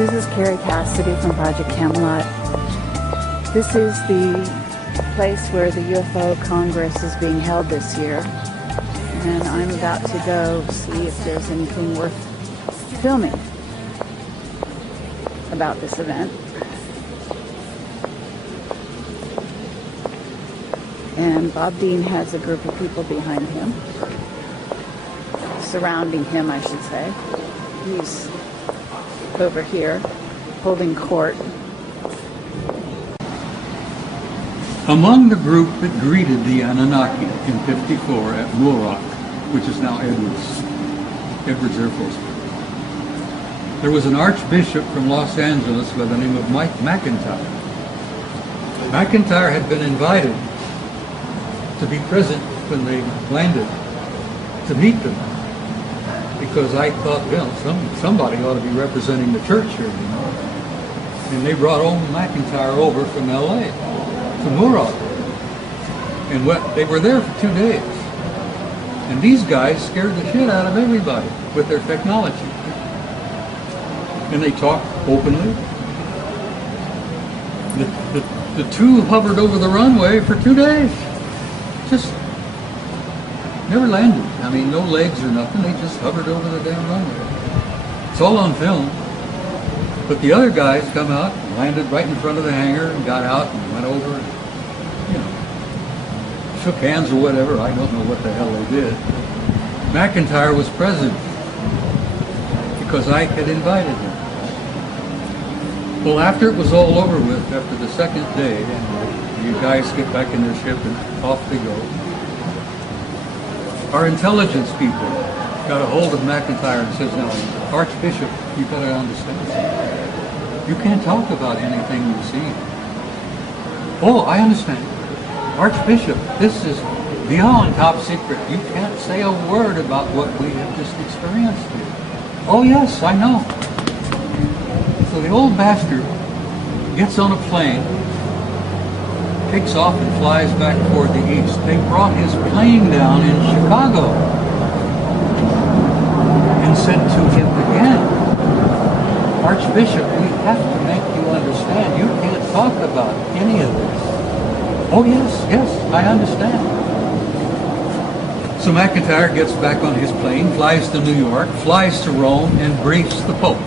This is Carrie Cassidy from Project Camelot. This is the place where the UFO Congress is being held this year. And I'm about to go see if there's anything worth filming about this event. And Bob Dean has a group of people behind him, surrounding him, I should say. He's over here holding court. Among the group that greeted the Anunnaki in '54 at Muroc, which is now Edwards Air Force Base, there was an archbishop from Los Angeles by the name of Mike McIntyre. McIntyre had been invited to be present when they landed, to meet them, because I thought, well, somebody ought to be representing the church here, you know. And they brought old McIntyre over from LA to Muroc. And they were there for 2 days. And these guys scared the shit out of everybody with their technology. And they talked openly. The two hovered over the runway for 2 days. Just never landed. I mean, no legs or nothing. They just hovered over the damn runway. It's all on film. But the other guys come out, and landed right in front of the hangar, and got out and went over, and, you know, shook hands or whatever. I don't know what the hell they did. McIntyre was present because I had invited him. Well, after it was all over with, after the second day, and you guys get back in their ship and off they go, our intelligence people got a hold of McIntyre and says, now, Archbishop, you better understand something. You can't talk about anything you've seen. Oh, I understand. Archbishop, this is beyond top secret. You can't say a word about what we have just experienced here. Oh yes, I know. So the old bastard gets on a plane, takes off and flies back toward the east. They brought his plane down in Chicago and said to him again, Archbishop, we have to make you understand. You can't talk about any of this. Oh yes, I understand. So McIntyre gets back on his plane, flies to New York, flies to Rome, and briefs the Pope.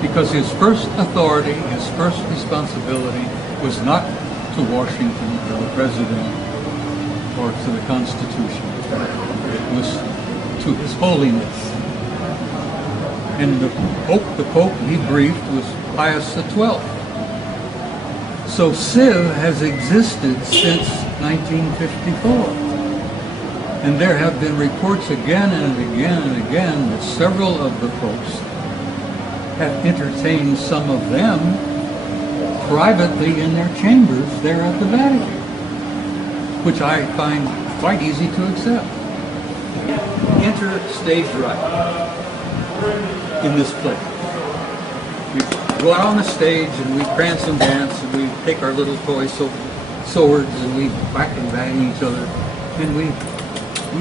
Because his first authority, his first responsibility was not to Washington or the President or to the Constitution. It was to His Holiness. And the Pope he briefed was Pius XII. So CIV has existed since 1954. And there have been reports again and again and again that several of the popes have entertained some of them privately in their chambers there at the Vatican, which I find quite easy to accept. Enter stage right in this play. We go out on the stage and we prance and dance and we take our little toy swords and we whack and bang each other and we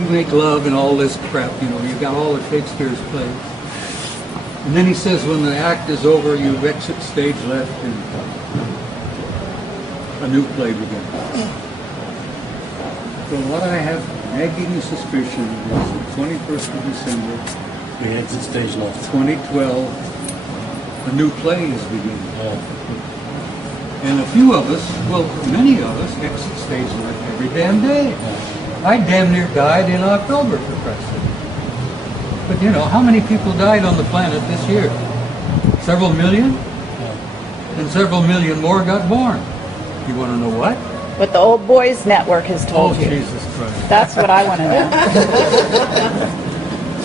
make love and all this crap, you know. You've got all of Shakespeare's plays. And then he says when the act is over, you exit stage left and a new play begins. So what I have nagging suspicion is the 21st of December, we exit stage left. 2012, a new play is beginning. Yeah. And a few of us, well, many of us, exit stage left every damn day. Yeah. I damn near died in October, for Christ's sake. But you know, how many people died on the planet this year? Several million? Yeah. And several million more got born. You want to know what? What the Old Boys Network has told Oh, you. Jesus Christ. That's what I want to know.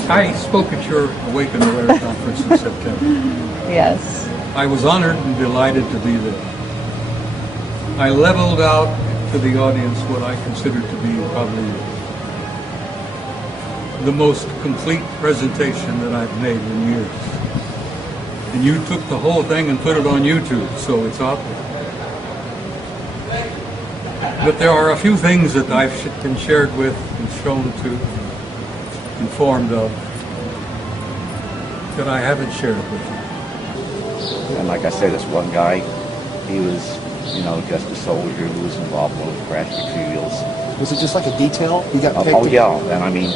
I spoke at your Awaken Aware conference in September. Yes. I was honored and delighted to be there. I leveled out to the audience what I consider to be probably the most complete presentation that I've made in years. And you took the whole thing and put it on YouTube, so it's out there. But there are a few things that I've been shared with and shown to, informed of, that I haven't shared with you. And like I say, this one guy, he was, just a soldier who was involved in one of the crash retrievals. Was it just like a detail? You got picked? Oh yeah, and I mean,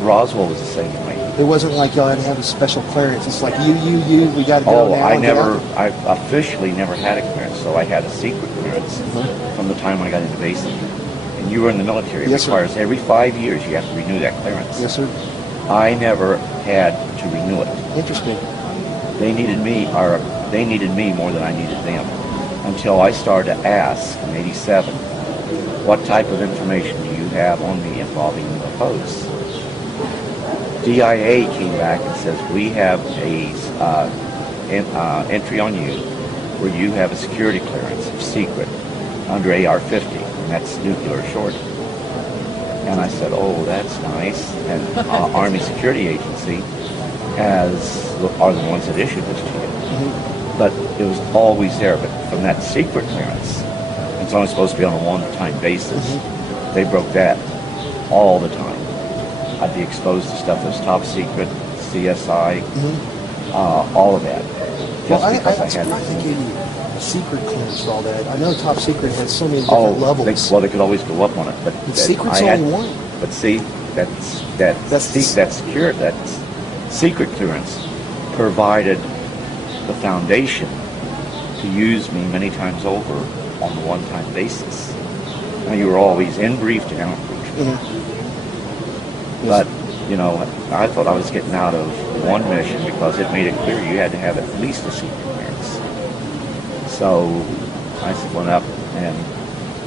Roswell was the same way. It wasn't like y'all had to have a special clearance. It's like you, we got to go now. I officially never had a clearance, so I had a secret clearance from the time I got into basic. And you were in the military. It requires every 5 years you have to renew that clearance. Yes, sir. I never had to renew it. Interesting. They needed me more than I needed them, until I started to ask in '87, what type of information do you have on me involving UFOs? DIA came back and says, we have a entry on you where you have a security clearance, secret, under AR-50, and that's nuclear shortage. And I said, oh, that's nice. And Army Security Agency are the ones that issued this to you. But it was always there. But from that secret clearance, it's only supposed to be on a one-time basis. They broke that all the time. I'd be exposed to stuff that's top secret, CSI, all of that. Well, I'm surprised they gave you a secret clearance for all that. I know top secret has so many different levels. They could always go up on it, but secret's only one. But see, that secret clearance provided the foundation to use me many times over on a one-time basis. Now, you were always in briefed and out briefed. But, I thought I was getting out of one mission because it made it clear you had to have at least a secret clearance. So I went up and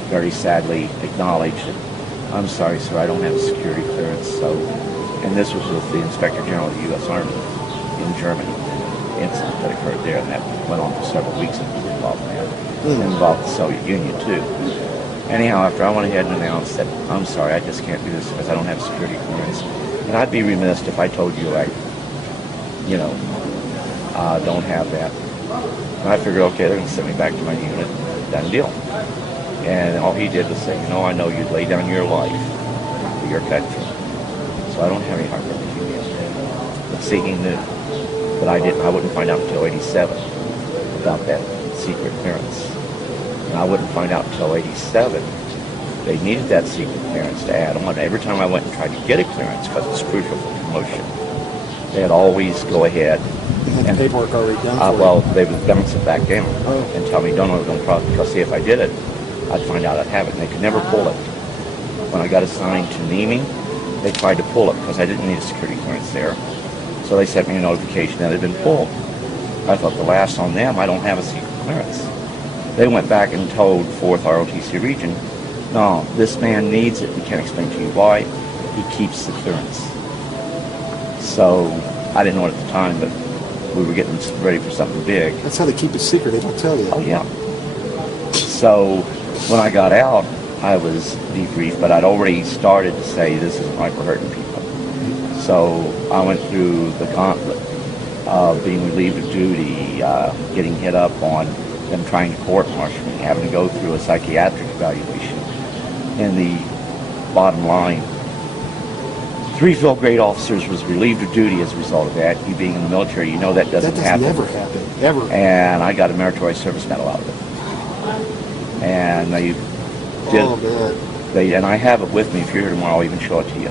very sadly acknowledged it. I'm sorry, sir, I don't have a security clearance. And this was with the Inspector General of the U.S. Army in Germany. Incident that occurred there, and that went on for several weeks, and was involved in that. And involved the Soviet Union too. Anyhow, after I went ahead and announced that I'm sorry, I just can't do this because I don't have a security clearance, and I'd be remiss if I told you I don't have that. And I figured, okay, they're going to send me back to my unit, done deal. And all he did was say, I know you'd lay down your life for your country, so I don't have any hard work to do. But see, he knew. But I wouldn't find out until '87 about that secret clearance. And I wouldn't find out until '87 they needed that secret clearance to add on. Every time I went and tried to get a clearance, because it's crucial for promotion, they'd always go ahead. And paperwork already done for well, they would bounce it back down and tell me, don't problem, because see, if I did it, I'd find out I'd have it. And they could never pull it. When I got assigned to Nemi, they tried to pull it because I didn't need a security clearance there. So they sent me a notification that it had been pulled. I thought, the last on them, I don't have a secret clearance. They went back and told 4th ROTC region, no, this man needs it. We can't explain to you why. He keeps the clearance. So I didn't know it at the time, but we were getting ready for something big. That's how they keep it secret. They don't tell you. Oh, yeah. So when I got out, I was debriefed, but I'd already started to say, this isn't like we're hurting people. So I went through the gauntlet of being relieved of duty, getting hit up on them trying to court-martial me, having to go through a psychiatric evaluation. And the bottom line, 3 field grade officers was relieved of duty as a result of that. You being in the military, that doesn't happen. That does never happen, ever. And I got a meritorious service medal out of it. And they did. Oh, man. And I have it with me. If you're here tomorrow, I'll even show it to you.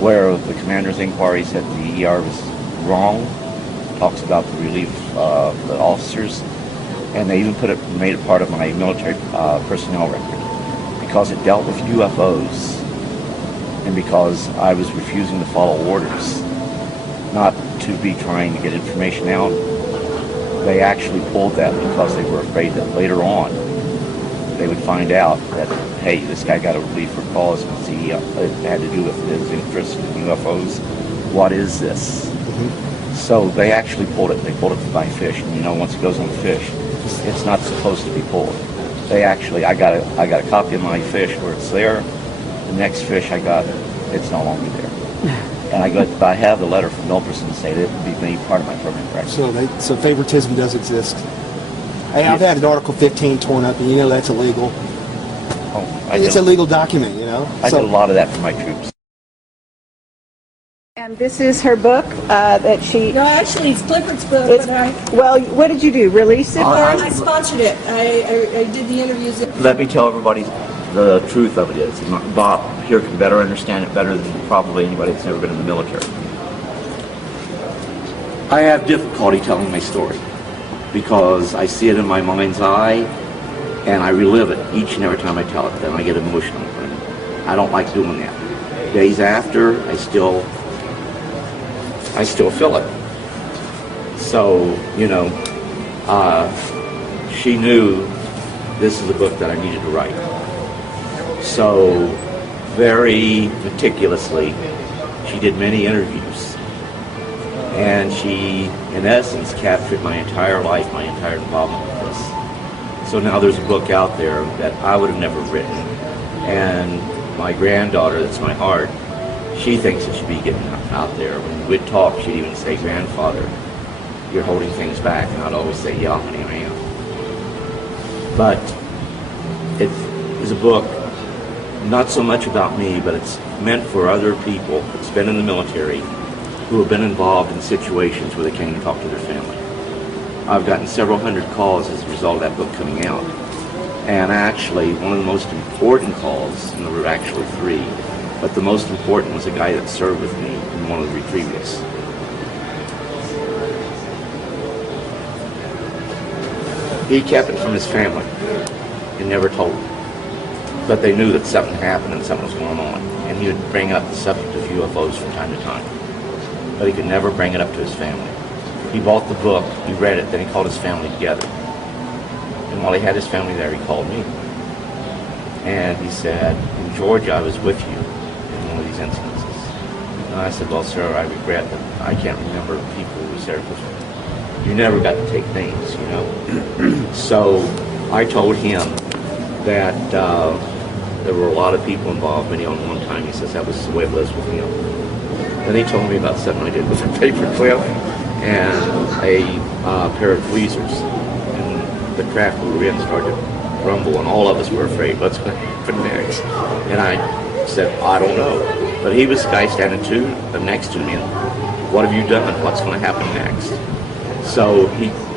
Where the commander's inquiry said the ER was wrong, talks about the relief of the officers, and they even made it part of my military personnel record because it dealt with UFOs and because I was refusing to follow orders, not to be trying to get information out. They actually pulled that because they were afraid that later on they would find out that, hey, this guy got a relief for cause because it had to do with his interest in UFOs. What is this? So they actually pulled it. They pulled it by fish, and once it goes on the fish, it's not supposed to be pulled. I got a copy of my fish where it's there. The next fish I got, it's no longer there. And I have the letter from Milperson to say that it would be made part of my permanent record. So favoritism does exist. Hey, I've had an Article 15 torn up, and that's illegal. It's a legal document, I did a lot of that for my troops. And this is her book that she... No, actually, it's Clifford's book, It's, but well, what did you do? Release it? I sponsored it. I did the interviews. Let me tell everybody the truth of it is. Bob here can better understand it better than probably anybody that's never been in the military. I have difficulty telling my story because I see it in my mind's eye and I relive it each and every time I tell it. Then I get emotional. And I don't like doing that. Days after, I still feel it. So, you know, she knew this is a book that I needed to write. So, very meticulously, she did many interviews. And she, in essence, captured my entire life, my entire involvement with this. So now there's a book out there that I would have never written. And my granddaughter, that's my heart, she thinks it should be getting out there. When we'd talk, she'd even say, "Grandfather, you're holding things back." And I'd always say, "Yeah, honey, I am." But it is a book not so much about me, but it's meant for other people that's been in the military who have been involved in situations where they can't even talk to their family. I've gotten several hundred calls as a result of that book coming out. And actually, one of the most important calls, and there were actually three, but the most important was a guy that served with me in one of the retrieves. He kept it from his family and never told them. But they knew that something happened and something was going on. And he would bring up the subject of UFOs from time to time. But he could never bring it up to his family. He bought the book, he read it, then he called his family together. And while he had his family there, he called me. And he said, "In Georgia, I was with you in one of these incidences." And I said, "Well, sir, I regret that I can't remember the people who was there because you never got to take names, you know." So I told him that there were a lot of people involved. And on one time, he says, that was the way it was with him. Then he told me about something I did with a paper clip and a pair of tweezers. And the craft we were in started to rumble, and all of us were afraid, what's going to happen next? And I said, I don't know. But he was the guy standing next to me, and what have you done? What's going to happen next? So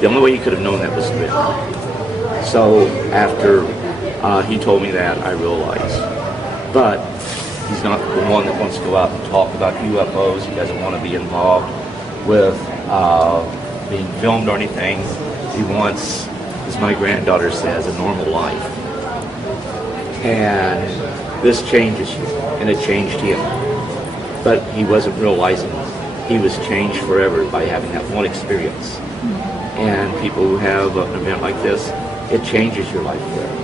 the only way he could have known that was through him. So after he told me that, I realized. But he's not the one that wants to go out and talk about UFOs. He doesn't want to be involved with being filmed or anything. He wants, as my granddaughter says, a normal life. And this changes you, and it changed him. But he wasn't realizing he was changed forever by having that one experience. And people who have an event like this, it changes your life forever.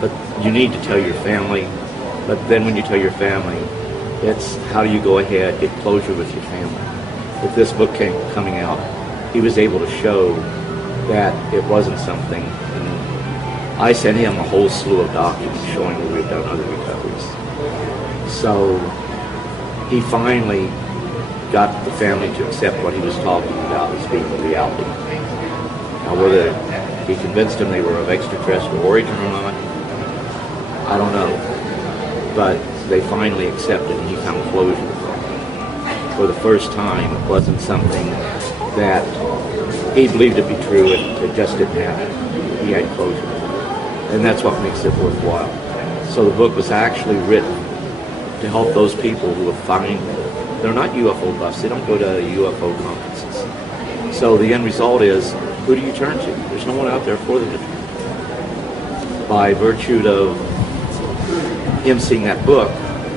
But you need to tell your family. But then when you tell your family, it's how do you go ahead, get closure with your family. With this book coming out, he was able to show that it wasn't something. And I sent him a whole slew of documents showing where we've done other recoveries. So he finally got the family to accept what he was talking about as being a reality. Now whether he convinced them they were of extraterrestrial origin or not, I don't know. But they finally accepted, and he found closure with that. For the first time, it wasn't something that he believed to be true, and it just didn't happen. He had closure. And that's what makes it worthwhile. So the book was actually written to help those people who are they're not UFO buffs, they don't go to UFO conferences. So the end result is, who do you turn to? There's no one out there for them to turn to. By virtue of him seeing that book,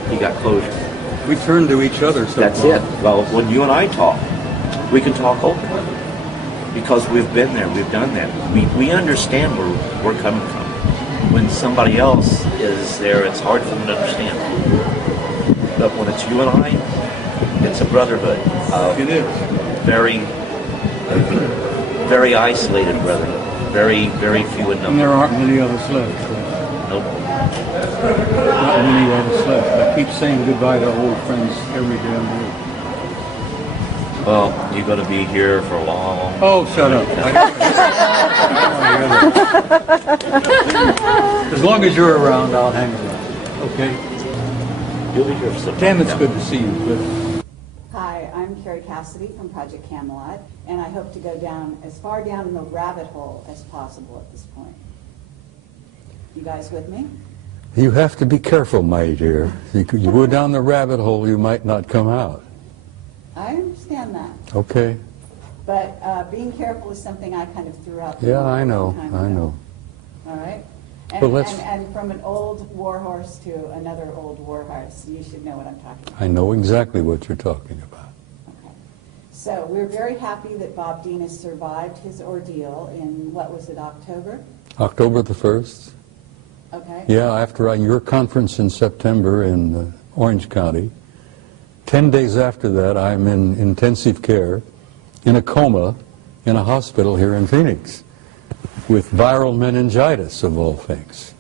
he got closure. We turn to each other sometimes. That's it. Well, when you and I talk, we can talk openly. Because we've been there, we've done that. We understand where we're coming from. When somebody else is there, it's hard for them to understand. But when it's you and I, it's a brotherhood. It is. Very, very isolated brotherhood. Very, very few in And number. there aren't many of us left. So. Nope. Not many of us left. I keep saying goodbye to old friends every damn day. Well, you're going to be here for a long... Oh, shut up. As long as you're around, I'll hang around. Okay? You'll be here for some time. Damn, it's good to see you, Cliff. Hi, I'm Carrie Cassidy from Project Camelot, and I hope to go down as far down in the rabbit hole as possible at this point. You guys with me? You have to be careful, my dear. You go down the rabbit hole, you might not come out. I understand that. Okay. But being careful is something I kind of threw out. Yeah, I know. I know. All right. Well, And from an old war horse to another old war horse, you should know what I'm talking about. I know exactly what you're talking about. Okay. So we're very happy that Bob Dean has survived his ordeal in, what was it, October? October the 1st. Okay. Yeah, after your conference in September in Orange County. 10 days after that, I'm in intensive care, in a coma, in a hospital here in Phoenix, with viral meningitis, of all things.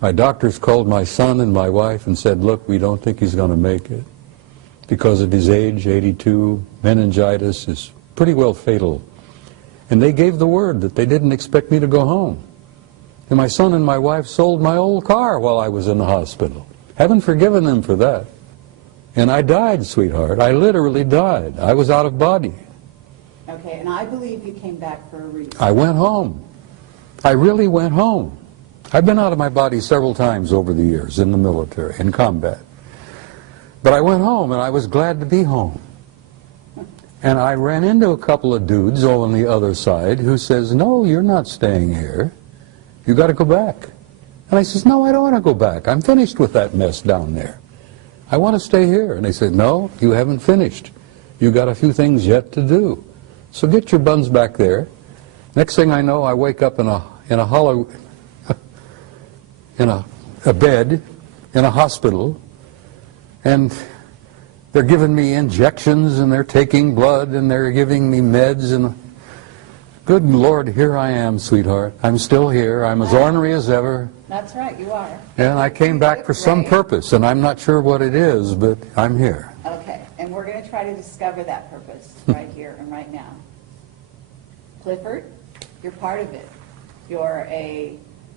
My doctors called my son and my wife and said, look, we don't think he's going to make it. Because of his age, 82, meningitis is pretty well fatal. And they gave the word that they didn't expect me to go home. And my son and my wife sold my old car while I was in the hospital. Haven't forgiven them for that. And I died, sweetheart. I literally died. I was out of body. Okay, and I believe you came back for a reason. I went home. I really went home. I've been out of my body several times over the years in the military, in combat. But I went home, and I was glad to be home. And I ran into a couple of dudes on the other side who says, no, you're not staying here. You got to go back. And I says, no, I don't want to go back. I'm finished with that mess down there. I want to stay here. And they said, no, you haven't finished. You got a few things yet to do. So get your buns back there. Next thing I know, I wake up in a hollow, in a bed, in a hospital, and they're giving me injections, and they're taking blood, and they're giving me meds, and good Lord, here I am, sweetheart. I'm still here. I'm as ornery as ever. That's right, you are. And I came back for some purpose, and I'm not sure what it is, but I'm here. Okay, and we're going to try to discover that purpose right here and right now. Clifford, you're part of it. You're a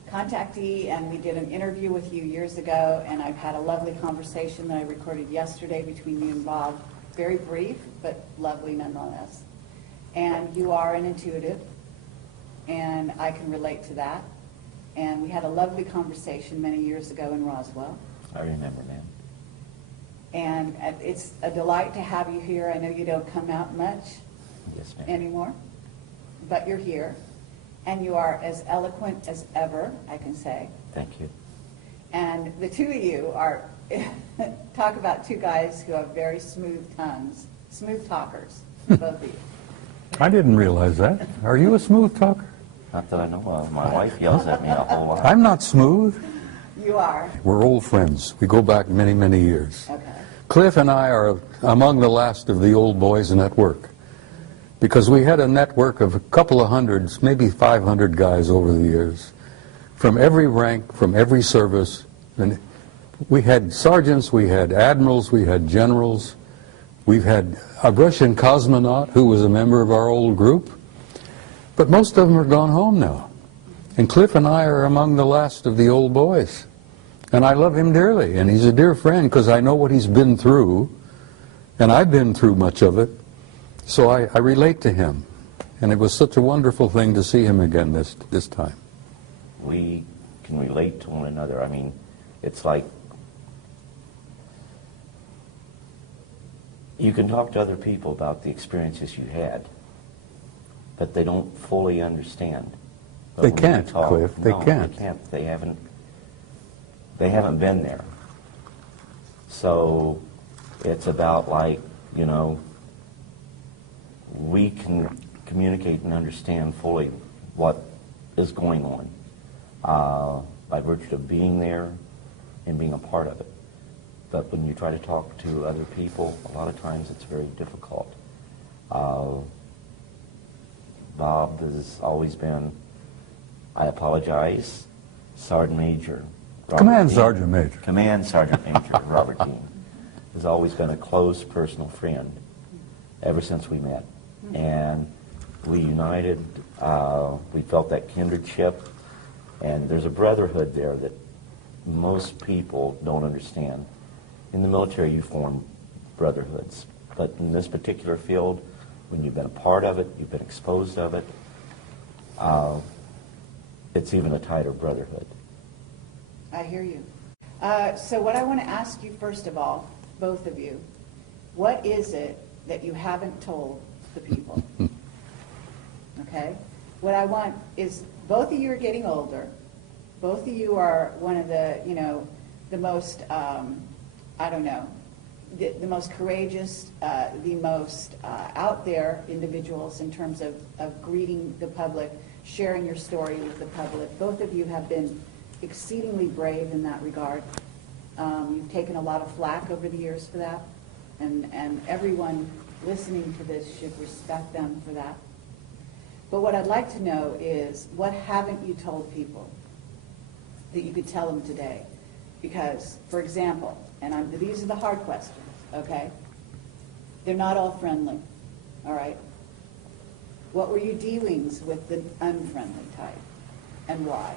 contactee, and we did an interview with you years ago, and I've had a lovely conversation that I recorded yesterday between you and Bob. Very brief, but lovely nonetheless. And you are an intuitive, and I can relate to that. And we had a lovely conversation many years ago in Roswell. I remember, ma'am. And it's a delight to have you here. I know you don't come out much Yes, ma'am. anymore, but you're here. And you are as eloquent as ever, I can say. Thank you. And the two of you are, talk about two guys who have very smooth tongues, smooth talkers, both of you. I didn't realize that. Are you a smooth talker? Not that I know of. My wife yells at me a whole lot. I'm not smooth. You are. We're old friends. We go back many, many years. Okay. Cliff and I are among the last of the old boys network, because we had a network of a couple of hundreds, maybe 500 guys over the years, from every rank, from every service. And we had sergeants, we had admirals, we had generals. We've had a Russian cosmonaut who was a member of our old group. But most of them are gone home now. And Cliff and I are among the last of the old boys. And I love him dearly, and he's a dear friend because I know what he's been through, and I've been through much of it. So I relate to him. And it was such a wonderful thing to see him again this time. We can relate to one another. I mean, it's like you can talk to other people about the experiences you had, but they don't fully understand. But They when you can't, talk, Cliff. They no, can't. They can't. They haven't been there. So it's about, like, you know, we can communicate and understand fully what is going on by virtue of being there and being a part of it. But when you try to talk to other people, a lot of times it's very difficult. Bob has always been, I apologize, Sergeant Major. Command Sergeant Major. Command Sergeant Major Robert Dean has always been a close personal friend ever since we met. And we united, we felt that kindredship, and there's a brotherhood there that most people don't understand. In the military, you form brotherhoods. But in this particular field, when you've been a part of it, you've been exposed of it, it's even a tighter brotherhood. I hear you. So what I want to ask you first of all, both of you, what is it that you haven't told the people? Okay? What I want is, both of you are getting older. Both of you are one of the, the most, I don't know, the most courageous, the most out there individuals in terms of greeting the public, sharing your story with the public. Both of you have been exceedingly brave in that regard. You've taken a lot of flack over the years for that, and everyone listening to this should respect them for that. But what I'd like to know is, what haven't you told people that you could tell them today? Because, for example, and these are the hard questions, okay? They're not all friendly, all right? What were your dealings with the unfriendly type, and why?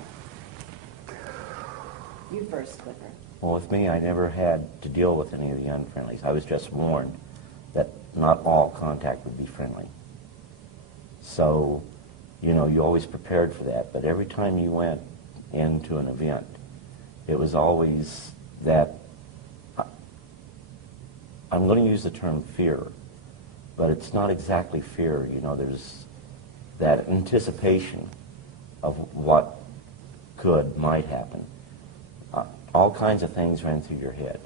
You first, Clifford. Well, with me, I never had to deal with any of the unfriendlies. I was just warned that not all contact would be friendly. So, you always prepared for that. But every time you went into an event, it was always that, I'm going to use the term fear, but it's not exactly fear. There's that anticipation of what might happen. All kinds of things ran through your head.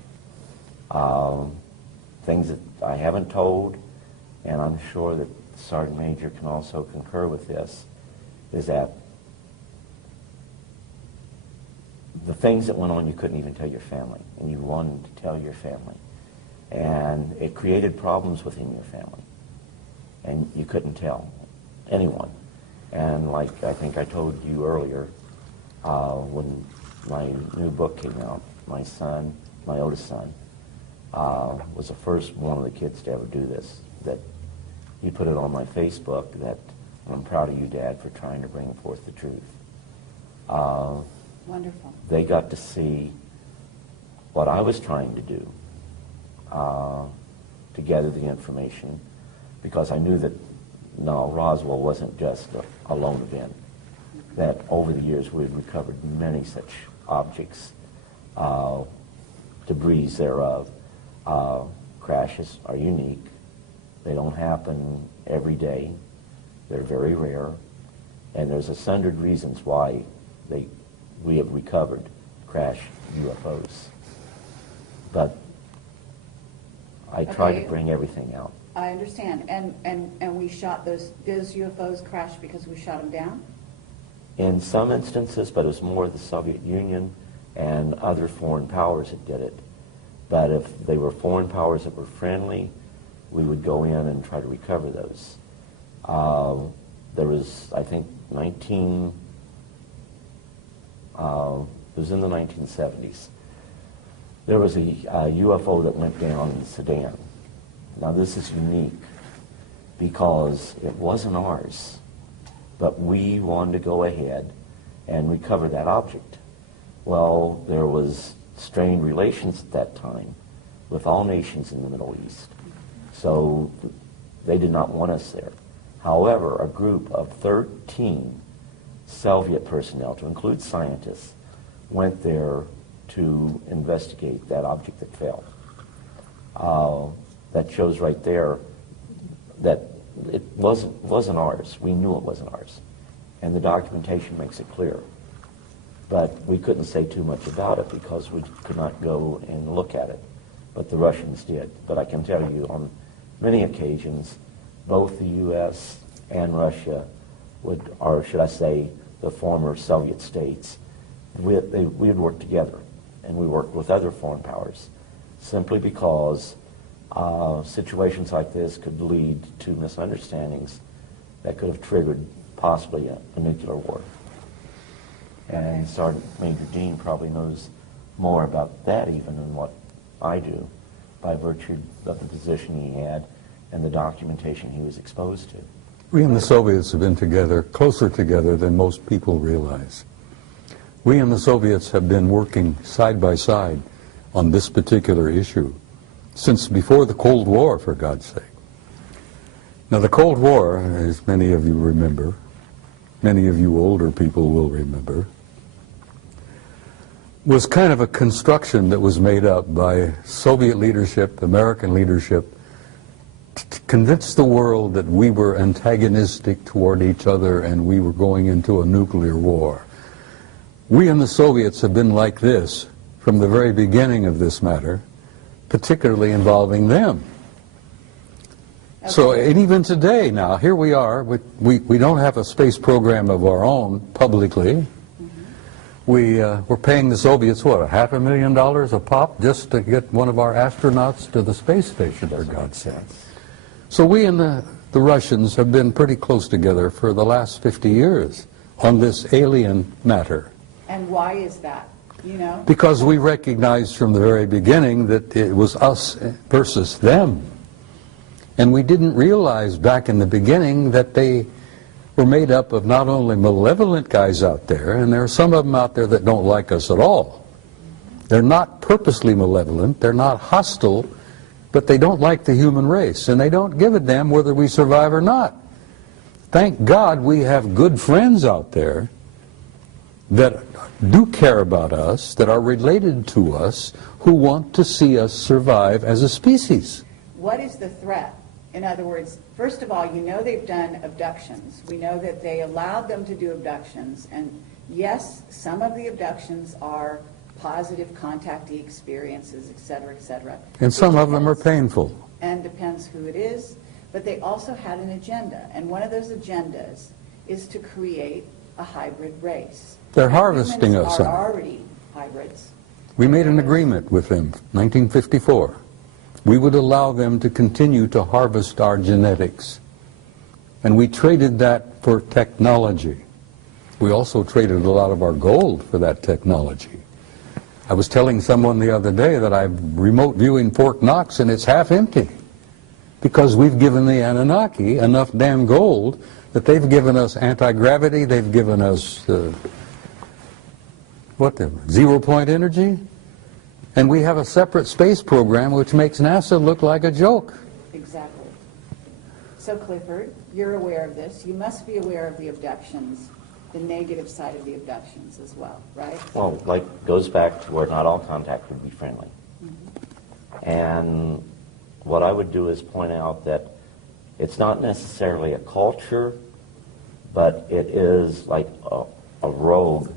Things that I haven't told, and I'm sure that the Sergeant Major can also concur with this, is that the things that went on you couldn't even tell your family, and you wanted to tell your family. And it created problems within your family, and you couldn't tell anyone. And like I think I told you earlier, when my new book came out, my son, my oldest son, was the first one of the kids to ever do this. That he put it on my Facebook that I'm proud of you, Dad, for trying to bring forth the truth. Wonderful. They got to see what I was trying to do to gather the information, because I knew that Roswell wasn't just a lone event. That over the years we had recovered many such objects, debris thereof. Crashes are unique. They don't happen every day. They're very rare. And there's 100 reasons why we have recovered crashed UFOs. But I try to bring everything out. I understand. And we shot those UFOs crashed because we shot them down? In some instances, but it was more the Soviet Union and other foreign powers that did it. But if they were foreign powers that were friendly, we would go in and try to recover those. There was, I think, it was in the 1970s. There was a UFO that went down in Sudan. Now this is unique because it wasn't ours, but we wanted to go ahead and recover that object. Well, there was strained relations at that time with all nations in the Middle East, so they did not want us there. However, a group of 13 Soviet personnel, to include scientists, went there to investigate that object that fell. That shows right there that it wasn't ours. We knew it wasn't ours. And the documentation makes it clear. But we couldn't say too much about it because we could not go and look at it. But the Russians did. But I can tell you on many occasions, both the U.S. and Russia would, or should I say, the former Soviet states, we would work together. And we worked with other foreign powers simply because situations like this could lead to misunderstandings that could have triggered possibly a nuclear war. And Sergeant Major Dean probably knows more about that even than what I do, by virtue of the position he had and the documentation he was exposed to. We and the Soviets have been together, closer together than most people realize. We and the Soviets have been working side by side on this particular issue since before the Cold War, for God's sake. Now, the Cold War, as many of you remember, many of you older people will remember, was kind of a construction that was made up by Soviet leadership, American leadership, to convince the world that we were antagonistic toward each other and we were going into a nuclear war. We and the Soviets have been like this from the very beginning of this matter, particularly involving them. Okay. So, and even today now, here we are, we don't have a space program of our own publicly. We're paying the Soviets, what, $500,000 a pop just to get one of our astronauts to the space station, for God's sake. So we and the Russians have been pretty close together for the last 50 years on this alien matter. And why is that? You know? Because we recognized from the very beginning that it was us versus them. And we didn't realize back in the beginning that they were made up of not only malevolent guys out there, and there are some of them out there that don't like us at all. They're not purposely malevolent, they're not hostile, but they don't like the human race, and they don't give a damn whether we survive or not. Thank God we have good friends out there that do care about us, that are related to us, who want to see us survive as a species. What is the threat? In other words, first of all, you know they've done abductions. We know that they allowed them to do abductions. And yes, some of the abductions are positive contactee experiences, et cetera, et cetera. And some of them are painful. And depends who it is. But they also had an agenda. And one of those agendas is to create a hybrid race. They're harvesting us. Humans are already hybrids. We made an agreement with them, 1954. We would allow them to continue to harvest our genetics. And we traded that for technology. We also traded a lot of our gold for that technology. I was telling someone the other day that I'm remote viewing Fort Knox and it's half empty. Because we've given the Anunnaki enough damn gold that they've given us anti-gravity, they've given us, zero-point energy? And we have a separate space program which makes NASA look like a joke. Exactly. So Clifford, you're aware of this. You must be aware of the abductions, the negative side of the abductions as well, right? Well, like, goes back to where not all contact would be friendly. And what I would do is point out that it's not necessarily a culture, but it is like a rogue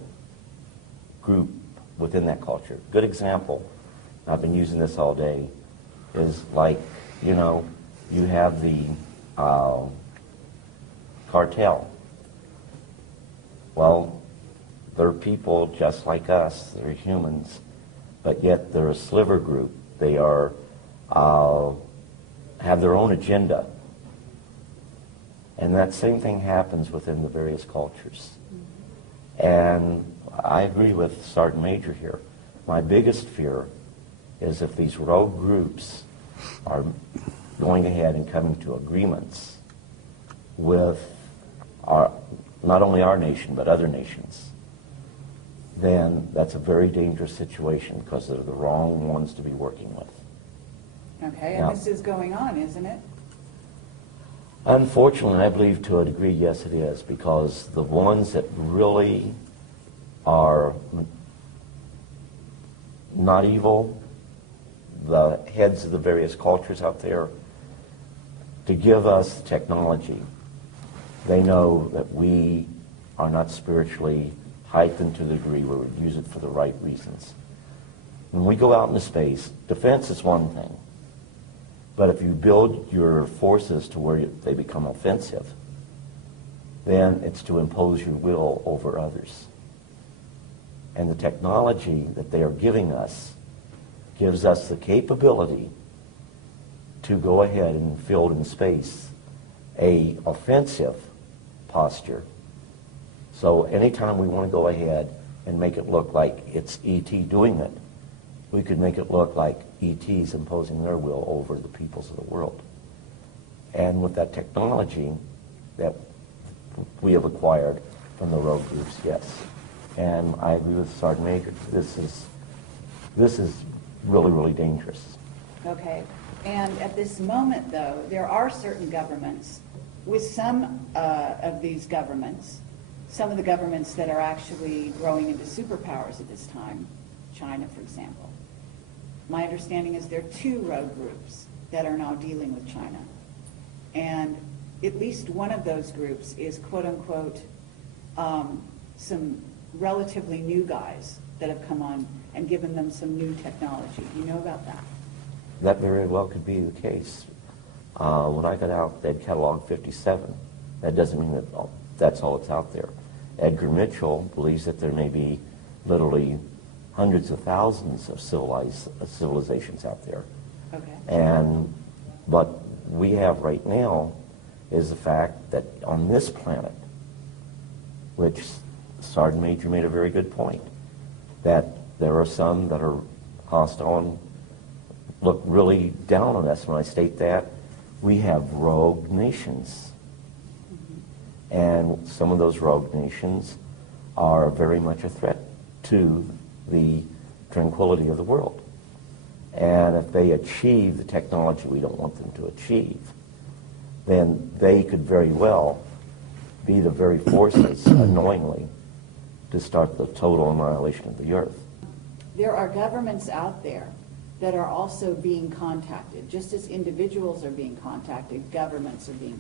group within that culture. Good example, I've been using this all day, is like, you know, you have the cartel. Well, they're people just like us, they're humans, but yet they're a sliver group. They are, have their own agenda. And that same thing happens within the various cultures. And I agree with Sergeant Major here. My biggest fear is if these rogue groups are going ahead and coming to agreements with not only our nation, but other nations, then that's a very dangerous situation because they're the wrong ones to be working with. Okay, and Now, this is going on, isn't it? Unfortunately, I believe to a degree, yes, it is, because the ones that really are not evil, the heads of the various cultures out there, to give us technology. They know that we are not spiritually heightened to the degree where we use it for the right reasons. When we go out into space, defense is one thing. But if you build your forces to where they become offensive, then it's to impose your will over others. And the technology that they are giving us gives us the capability to go ahead and field in space a offensive posture. So anytime we want to go ahead and make it look like it's E.T. doing it, we could make it look like E.T.'s imposing their will over the peoples of the world. And with that technology that we have acquired from the rogue groups, yes. And I agree with Sergeant Major. This is really, really dangerous. Okay, and at this moment, though, there are certain governments, with some of these governments, some of the governments that are actually growing into superpowers at this time, China, for example. My understanding is there are two rogue groups that are now dealing with China. And at least one of those groups is, quote unquote, some relatively new guys that have come on and given them some new technology. Do you know about that? That very well could be the case. When I got out, they'd cataloged 57. That doesn't mean that that's all that's out there. Edgar Mitchell believes that there may be literally hundreds of thousands of civilizations out there. Okay. And what we have right now is the fact that on this planet, which Sergeant Major made a very good point, that there are some that are hostile and look really down on us when I state that. We have rogue nations. And some of those rogue nations are very much a threat to the tranquility of the world. And if they achieve the technology we don't want them to achieve, then they could very well be the very forces, unknowingly, to start the total annihilation of the earth. There are governments out there that are also being contacted. Just as individuals are being contacted, governments are being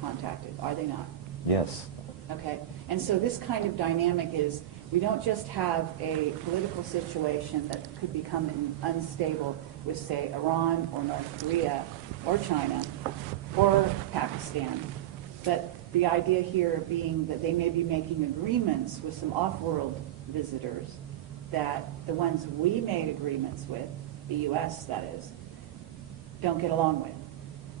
contacted, are they not? Yes. Okay, and so this kind of dynamic is, we don't just have a political situation that could become unstable with, say, Iran or North Korea or China or Pakistan, but the idea here being that they may be making agreements with some off-world visitors that the ones we made agreements with, the U.S. that is, don't get along with.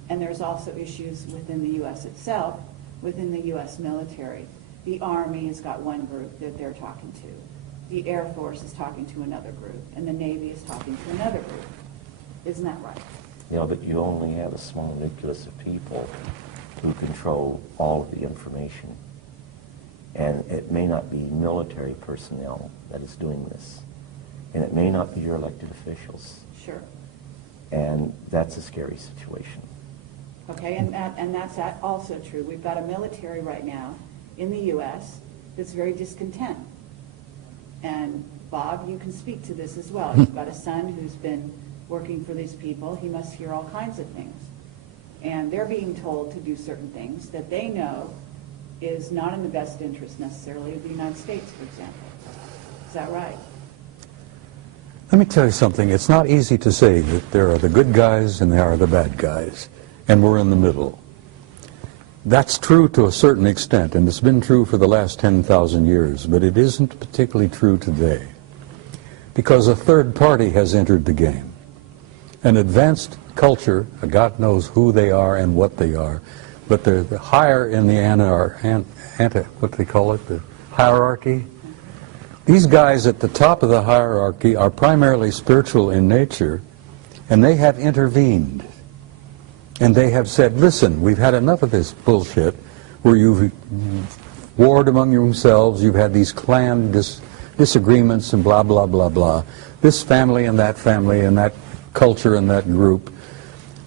And there's also issues within the U.S. itself, within the U.S. military. The Army has got one group that they're talking to. The Air Force is talking to another group, and the Navy is talking to another group. Isn't that right? Yeah, but you only have a small nucleus of people who control all of the information. And it may not be military personnel that is doing this. And it may not be your elected officials. Sure. And that's a scary situation. Okay, and that's also true. We've got a military right now in the U.S. that's very discontent. And Bob, you can speak to this as well. You've got a son who's been working for these people. He must hear all kinds of things. And they're being told to do certain things that they know is not in the best interest necessarily of the United States, for example. Is that right? Let me tell you something. It's not easy to say that there are the good guys and there are the bad guys, and we're in the middle. That's true to a certain extent, and it's been true for the last 10,000 years, but it isn't particularly true today, because a third party has entered the game. An advanced culture, God knows who they are and what they are, but they're higher in the what they call it, the hierarchy. These guys at the top of the hierarchy are primarily spiritual in nature, and they have intervened. And they have said, listen, we've had enough of this bullshit where you've warred among yourselves, you've had these clan disagreements and blah, blah, blah, blah. This family and that culture and that group,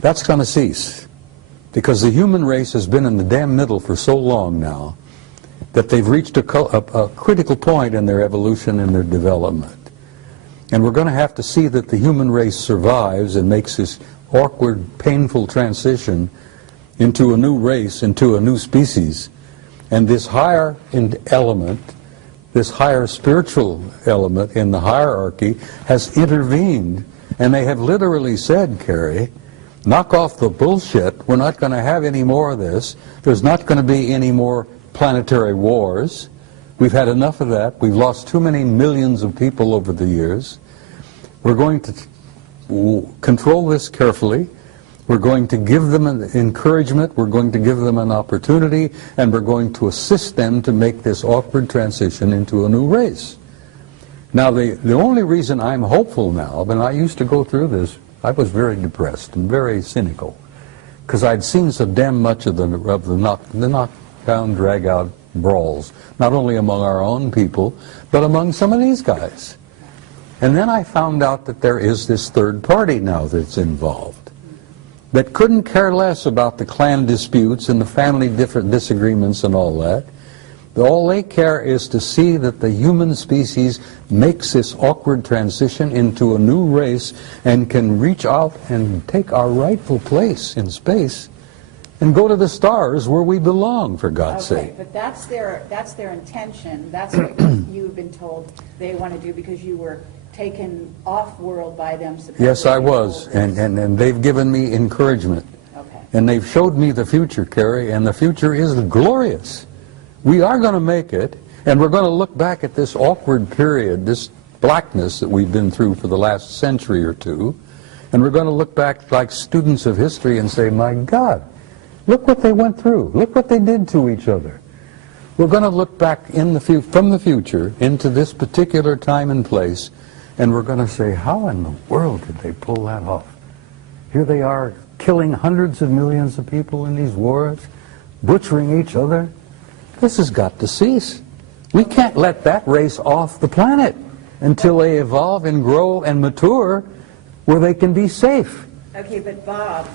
that's going to cease. Because the human race has been in the damn middle for so long now that they've reached a critical point in their evolution and their development. And we're going to have to see that the human race survives and makes this awkward, painful transition into a new race, into a new species. And this higher element, this higher spiritual element in the hierarchy has intervened. And they have literally said, Carrie, knock off the bullshit. We're not going to have any more of this. There's not going to be any more planetary wars. We've had enough of that. We've lost too many millions of people over the years. We're going to control this carefully. We're going to give them an encouragement. We're going to give them an opportunity, and we're going to assist them to make this awkward transition into a new race. Now, the only reason I'm hopeful now, when I used to go through this, I was very depressed and very cynical, because I'd seen so damn much of the knockdown, drag-out brawls, not only among our own people, but among some of these guys. And then I found out that there is this third party now that's involved that couldn't care less about the clan disputes and the family disagreements and all that. All they care is to see that the human species makes this awkward transition into a new race and can reach out and take our rightful place in space and go to the stars where we belong, for God's sake. But that's their intention. That's what you've been told they want to do because you were taken off-world by them. Yes, I was, and they've given me encouragement. Okay. And they've showed me the future, Carrie, and the future is glorious. We are going to make it, and we're going to look back at this awkward period, this blackness that we've been through for the last century or two, and we're going to look back like students of history and say, my God, look what they went through. Look what they did to each other. We're going to look back from the future into this particular time and place, and we're going to say, how in the world did they pull that off? Here they are killing hundreds of millions of people in these wars, butchering each other. This has got to cease. We can't let that race off the planet until they evolve and grow and mature where they can be safe. Okay, but Bob,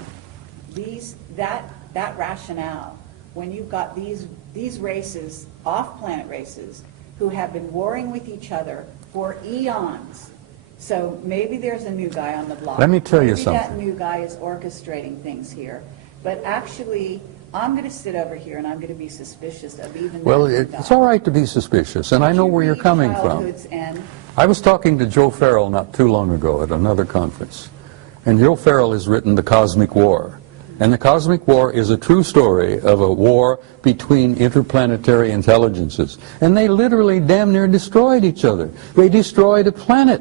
that rationale, when you've got these races, off-planet races, who have been warring with each other for eons. So maybe there's a new guy on the block. Let me tell you maybe something. That new guy is orchestrating things here. But actually, I'm going to sit over here and I'm going to be suspicious of even Well, that new guy. it's all right to be suspicious, and I know where you're coming from. Childhood's End? I was talking to Joe Farrell not too long ago at another conference, and Joe Farrell has written The Cosmic War. And The Cosmic War is a true story of a war between interplanetary intelligences. And they literally damn near destroyed each other. They destroyed a planet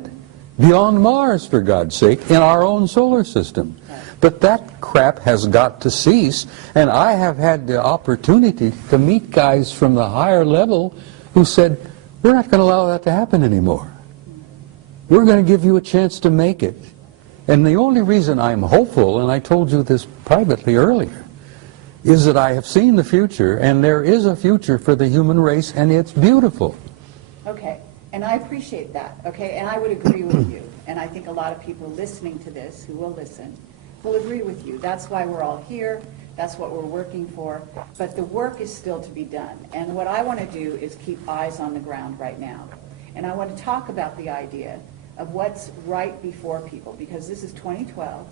beyond Mars, for God's sake, in our own solar system. But that crap has got to cease, and I have had the opportunity to meet guys from the higher level who said, we're not going to allow that to happen anymore. We're going to give you a chance to make it. And the only reason I'm hopeful, and I told you this privately earlier, is that I have seen the future, and there is a future for the human race, and it's beautiful. Okay, and I appreciate that, okay, and I would agree with you. And I think a lot of people listening to this, who will listen, will agree with you. That's why we're all here. That's what we're working for. But the work is still to be done. And what I want to do is keep eyes on the ground right now. And I want to talk about the idea of what's right before people, because this is 2012.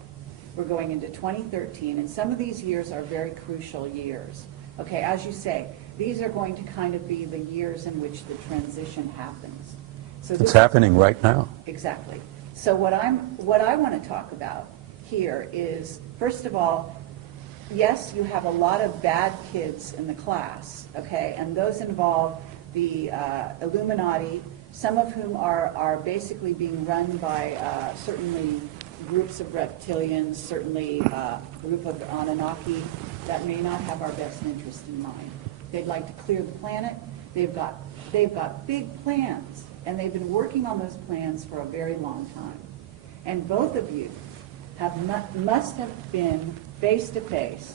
We're going into 2013, and some of these years are very crucial years. Okay, as you say, these are going to kind of be the years in which the transition happens. So It's happening right now. Exactly. So what I want to talk about here is, first of all, yes, you have a lot of bad kids in the class, okay, and those involve the Illuminati, some of whom are basically being run by certainly groups of reptilians, certainly a group of Anunnaki that may not have our best interest in mind. They'd like to clear the planet. They've got big plans, and they've been working on those plans for a very long time. And both of you must have been face to face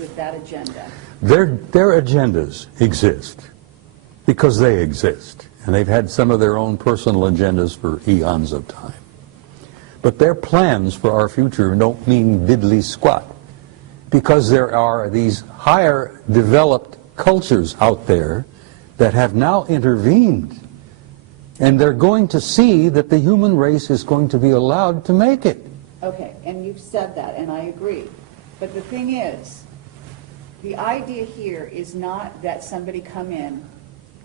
with that agenda. Their agendas exist because they exist, and they've had some of their own personal agendas for eons of time. But their plans for our future don't mean diddly squat, because there are these higher developed cultures out there that have now intervened, and they're going to see that the human race is going to be allowed to make it. Okay, and you've said that, and I agree. But the thing is, the idea here is not that somebody come in,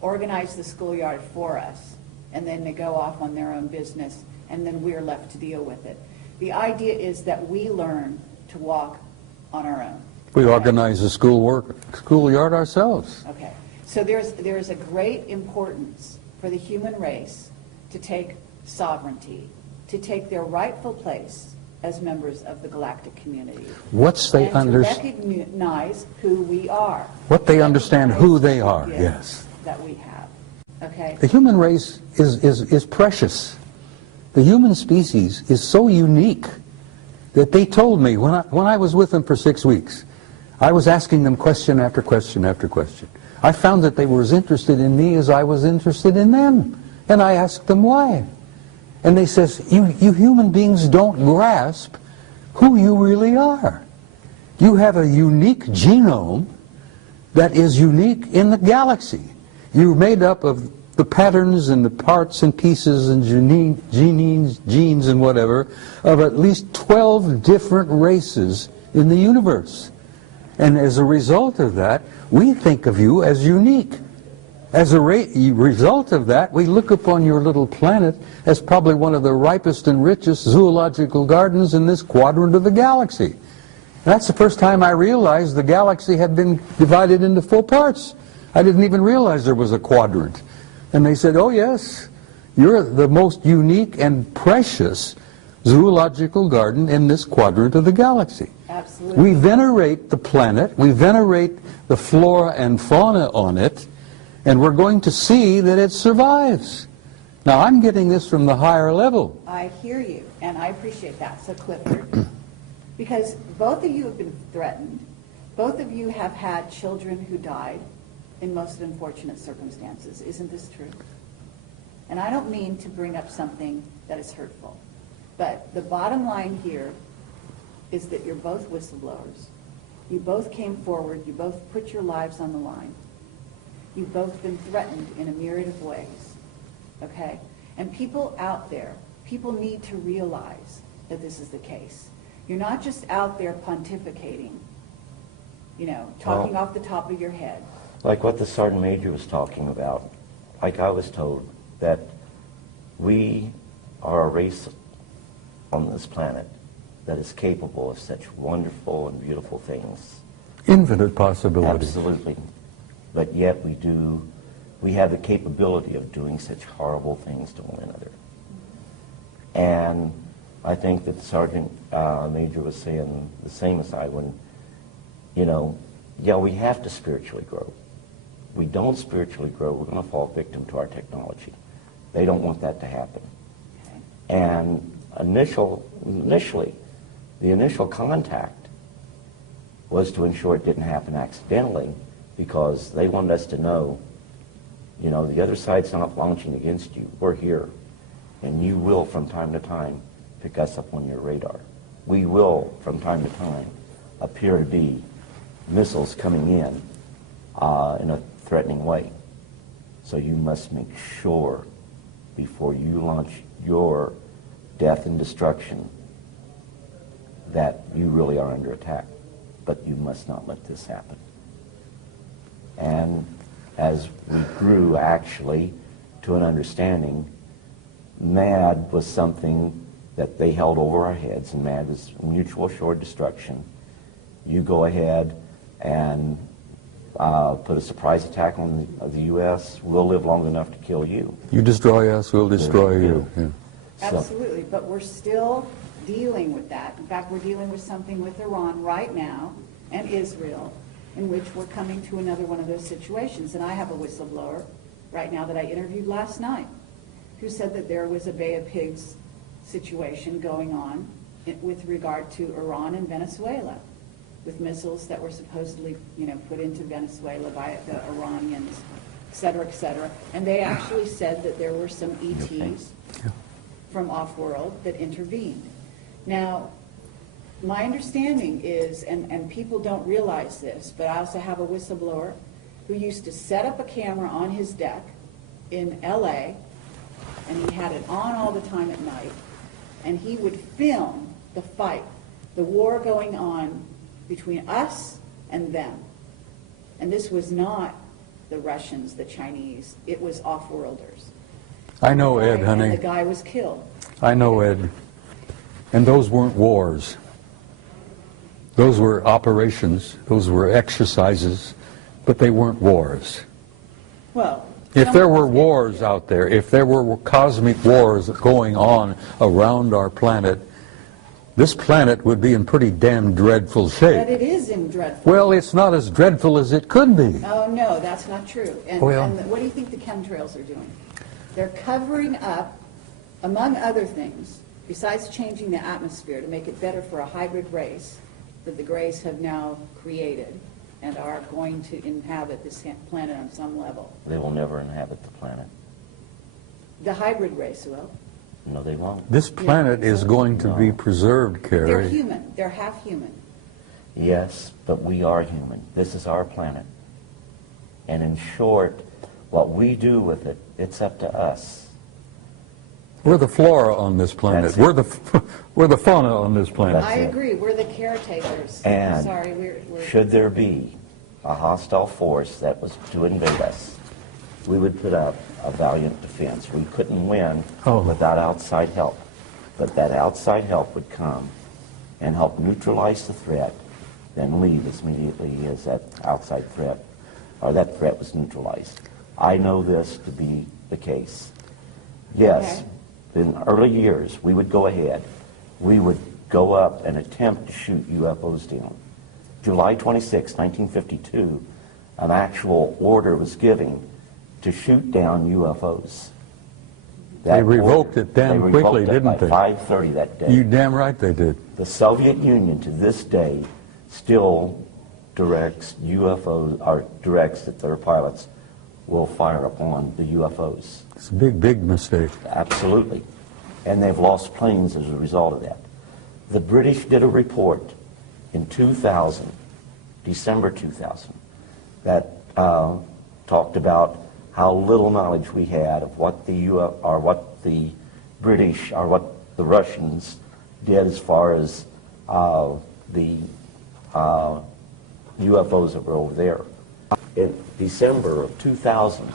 organize the schoolyard for us, and then they go off on their own business, and then we're left to deal with it. The idea is that we learn to walk on our own. We organize the schoolyard ourselves. Okay, so there's a great importance for the human race to take sovereignty, to take their rightful place as members of the galactic community. And to recognize who we are. What they understand who they are, Gifts yes. that we have. Okay? The human race is precious. The human species is so unique that they told me when I was with them for 6 weeks, I was asking them question after question after question. I found that they were as interested in me as I was interested in them. And I asked them why. And they says, you human beings don't grasp who you really are. You have a unique genome that is unique in the galaxy. You're made up of the patterns and the parts and pieces and genes and whatever of at least 12 different races in the universe. And as a result of that, we think of you as unique. As a result of that, we look upon your little planet as probably one of the ripest and richest zoological gardens in this quadrant of the galaxy. That's the first time I realized the galaxy had been divided into 4 parts. I didn't even realize there was a quadrant. And they said, oh yes, you're the most unique and precious zoological garden in this quadrant of the galaxy. Absolutely. We venerate the planet, we venerate the flora and fauna on it, and we're going to see that it survives. Now, I'm getting this from the higher level. I hear you, and I appreciate that. So, Clifford, because both of you have been threatened, both of you have had children who died in most unfortunate circumstances. Isn't this true? And I don't mean to bring up something that is hurtful, but the bottom line here is that you're both whistleblowers. You both came forward. You both put your lives on the line. You've both been threatened in a myriad of ways, okay? And people out there, people need to realize that this is the case. You're not just out there pontificating, you know, talking off the top of your head. Like what the Sergeant Major was talking about, like I was told, that we are a race on this planet that is capable of such wonderful and beautiful things. Infinite possibilities. Absolutely. But yet we have the capability of doing such horrible things to one another. And I think that the Sergeant Major was saying the same as I when, you know, yeah, we have to spiritually grow. We don't spiritually grow, we're going to fall victim to our technology. They don't want that to happen. Okay. And initially, the initial contact was to ensure it didn't happen accidentally, because they wanted us to know, you know, the other side's not launching against you. We're here. And you will, from time to time, pick us up on your radar. We will, from time to time, appear to be missiles coming in a threatening way. So you must make sure, before you launch your death and destruction, that you really are under attack. But you must not let this happen. And as we grew, actually, to an understanding, MAD was something that they held over our heads, and MAD is mutual assured destruction. You go ahead and put a surprise attack on the U.S., we'll live long enough to kill you. You destroy us, we'll destroy you. Yeah. Absolutely, but we're still dealing with that. In fact, we're dealing with something with Iran right now and Israel, in which we're coming to another one of those situations. And I have a whistleblower right now that I interviewed last night who said that there was a Bay of Pigs situation going on with regard to Iran and Venezuela, with missiles that were supposedly, you know, put into Venezuela by the Iranians, et cetera, et cetera. And they actually said that there were some ETs from off-world that intervened. Now, my understanding is, and people don't realize this, but I also have a whistleblower who used to set up a camera on his deck in LA, and he had it on all the time at night, and he would film the fight, the war going on between us and them. And this was not the Russians, the Chinese, it was off-worlders. I know, Ed, honey. And the guy was killed. I know, Ed. And those weren't wars. Those were operations, those were exercises, but they weren't wars. Well, if there were wars out there, if there were cosmic wars going on around our planet, this planet would be in pretty damn dreadful shape. but it is in dreadful. Well, it's not as dreadful as it could be. Oh, no, that's not true. And what do you think the chemtrails are doing? They're covering up, among other things, besides changing the atmosphere to make it better for a hybrid race that the Greys have now created and are going to inhabit this planet on some level. They will never inhabit the planet. The hybrid race will. No, they won't. This planet is going to be preserved, They're Carrie. human. They're half human. Yes, but we are human. This is our planet. And in short, what we do with it, it's up to us. We're the flora on this planet. That's it. We're the fauna on this planet. That's I it. agree. We're the caretakers. And Sorry, we're should there be a hostile force that was to invade us, we would put up a valiant defense. We couldn't win without outside help. But that outside help would come and help neutralize the threat, then leave as immediately as that outside threat, or that threat was neutralized. I know this to be the case. Yes, in early years, we would go ahead. We would go up and attempt to shoot UFOs down. July 26, 1952, an actual order was given to shoot down UFOs. They revoked it damn quickly, didn't they? By 5:30 that day. You damn right they did. The Soviet Union to this day still directs UFOs, or directs that their pilots will fire upon the UFOs. It's a big, big mistake. Absolutely. And they've lost planes as a result of that. The British did a report in 2000, December 2000, that talked about how little knowledge we had of what the British or what the Russians did as far as the UFOs that were over there. In December of 2000,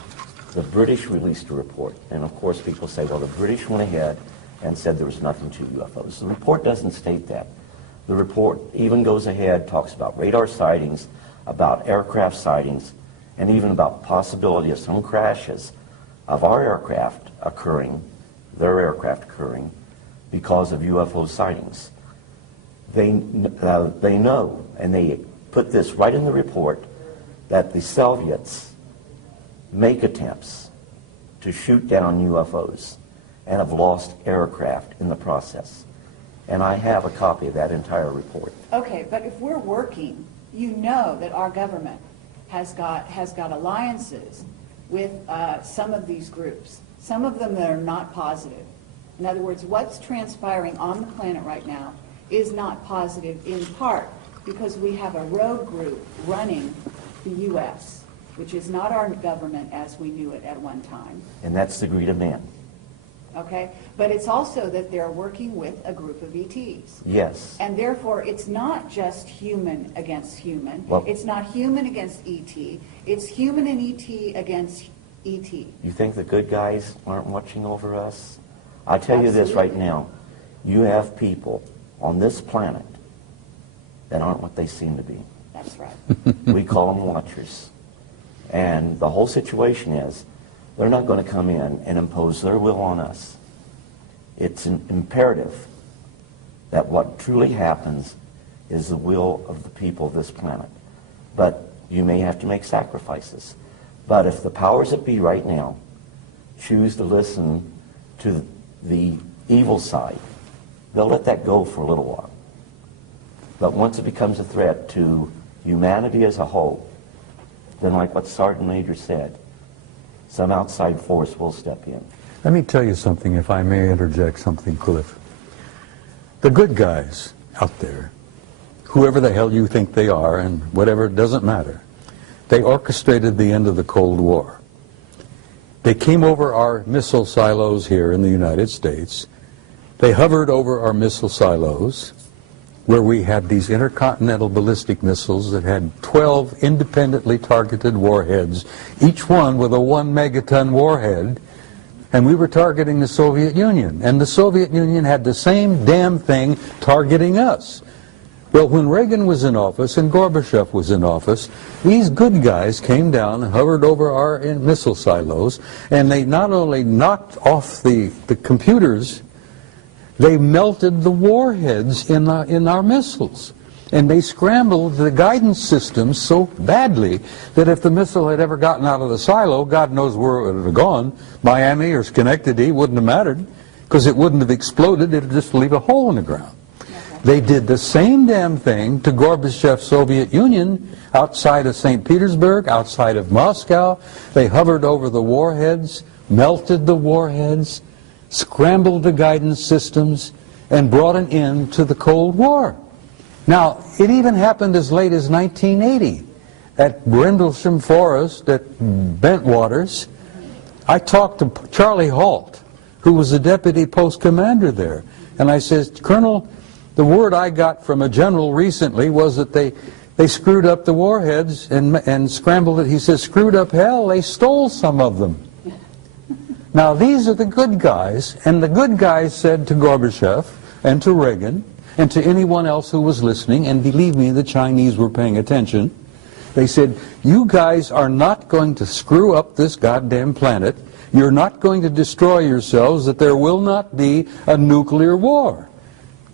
the British released a report, and of course people say, well, the British went ahead and said there was nothing to UFOs. The report doesn't state that. The report even goes ahead, talks about radar sightings, about aircraft sightings, and even about possibility of some crashes of our aircraft occurring, their aircraft occurring, because of UFO sightings. They know, and they put this right in the report, that the Soviets make attempts to shoot down UFOs and have lost aircraft in the process. And I have a copy of that entire report. okay. But if we're working, you know that our government has got alliances with some of these groups. Some of them that are not positive. In other words, what's transpiring on the planet right now is not positive, in part because we have a rogue group running the U.S., which is not our government as we knew it at one time. And that's the greed of man. Okay? But it's also that they're working with a group of ETs. Yes. And therefore, it's not just human against human. Well, it's not human against ET. It's human and ET against ET. you think the good guys aren't watching over us? I tell you this right now. You have people on this planet that aren't what they seem to be. That's right. We call them watchers. And the whole situation is, they're not going to come in and impose their will on us. It's imperative that what truly happens is the will of the people of this planet. But you may have to make sacrifices. But if the powers that be right now choose to listen to the evil side, they'll let that go for a little while. But once it becomes a threat to humanity as a whole, then like what Sergeant Major said, some outside force will step in. Let me tell you something, if I may interject something, Cliff. The good guys out there, whoever the hell you think they are, and whatever, it doesn't matter, they orchestrated the end of the Cold War. They came over our missile silos here in the United States. They hovered over our missile silos, where we had these intercontinental ballistic missiles that had 12 independently targeted warheads, each one with a 1 megaton warhead, and we were targeting the Soviet Union. And the Soviet Union had the same damn thing targeting us. Well, when Reagan was in office and Gorbachev was in office, these good guys came down and hovered over our missile silos, and they not only knocked off the computers, they melted the warheads in our missiles. And they scrambled the guidance systems so badly that if the missile had ever gotten out of the silo, God knows where it would have gone. Miami or Schenectady wouldn't have mattered, because it wouldn't have exploded. It would just leave a hole in the ground. They did the same damn thing to Gorbachev's Soviet Union outside of St. Petersburg, outside of Moscow. They hovered over the warheads, melted the warheads. scrambled the guidance systems, and brought an end to the Cold War. Now, it even happened as late as 1980 at Brindlesham Forest at Bentwaters. I talked to Charlie Halt, who was the deputy post commander there, and I said, Colonel, the word I got from a general recently was that they screwed up the warheads and scrambled it. He says, screwed up hell, they stole some of them. Now, these are the good guys, and the good guys said to Gorbachev and to Reagan and to anyone else who was listening, and believe me, the Chinese were paying attention, they said, you guys are not going to screw up this goddamn planet. You're not going to destroy yourselves, that there will not be a nuclear war.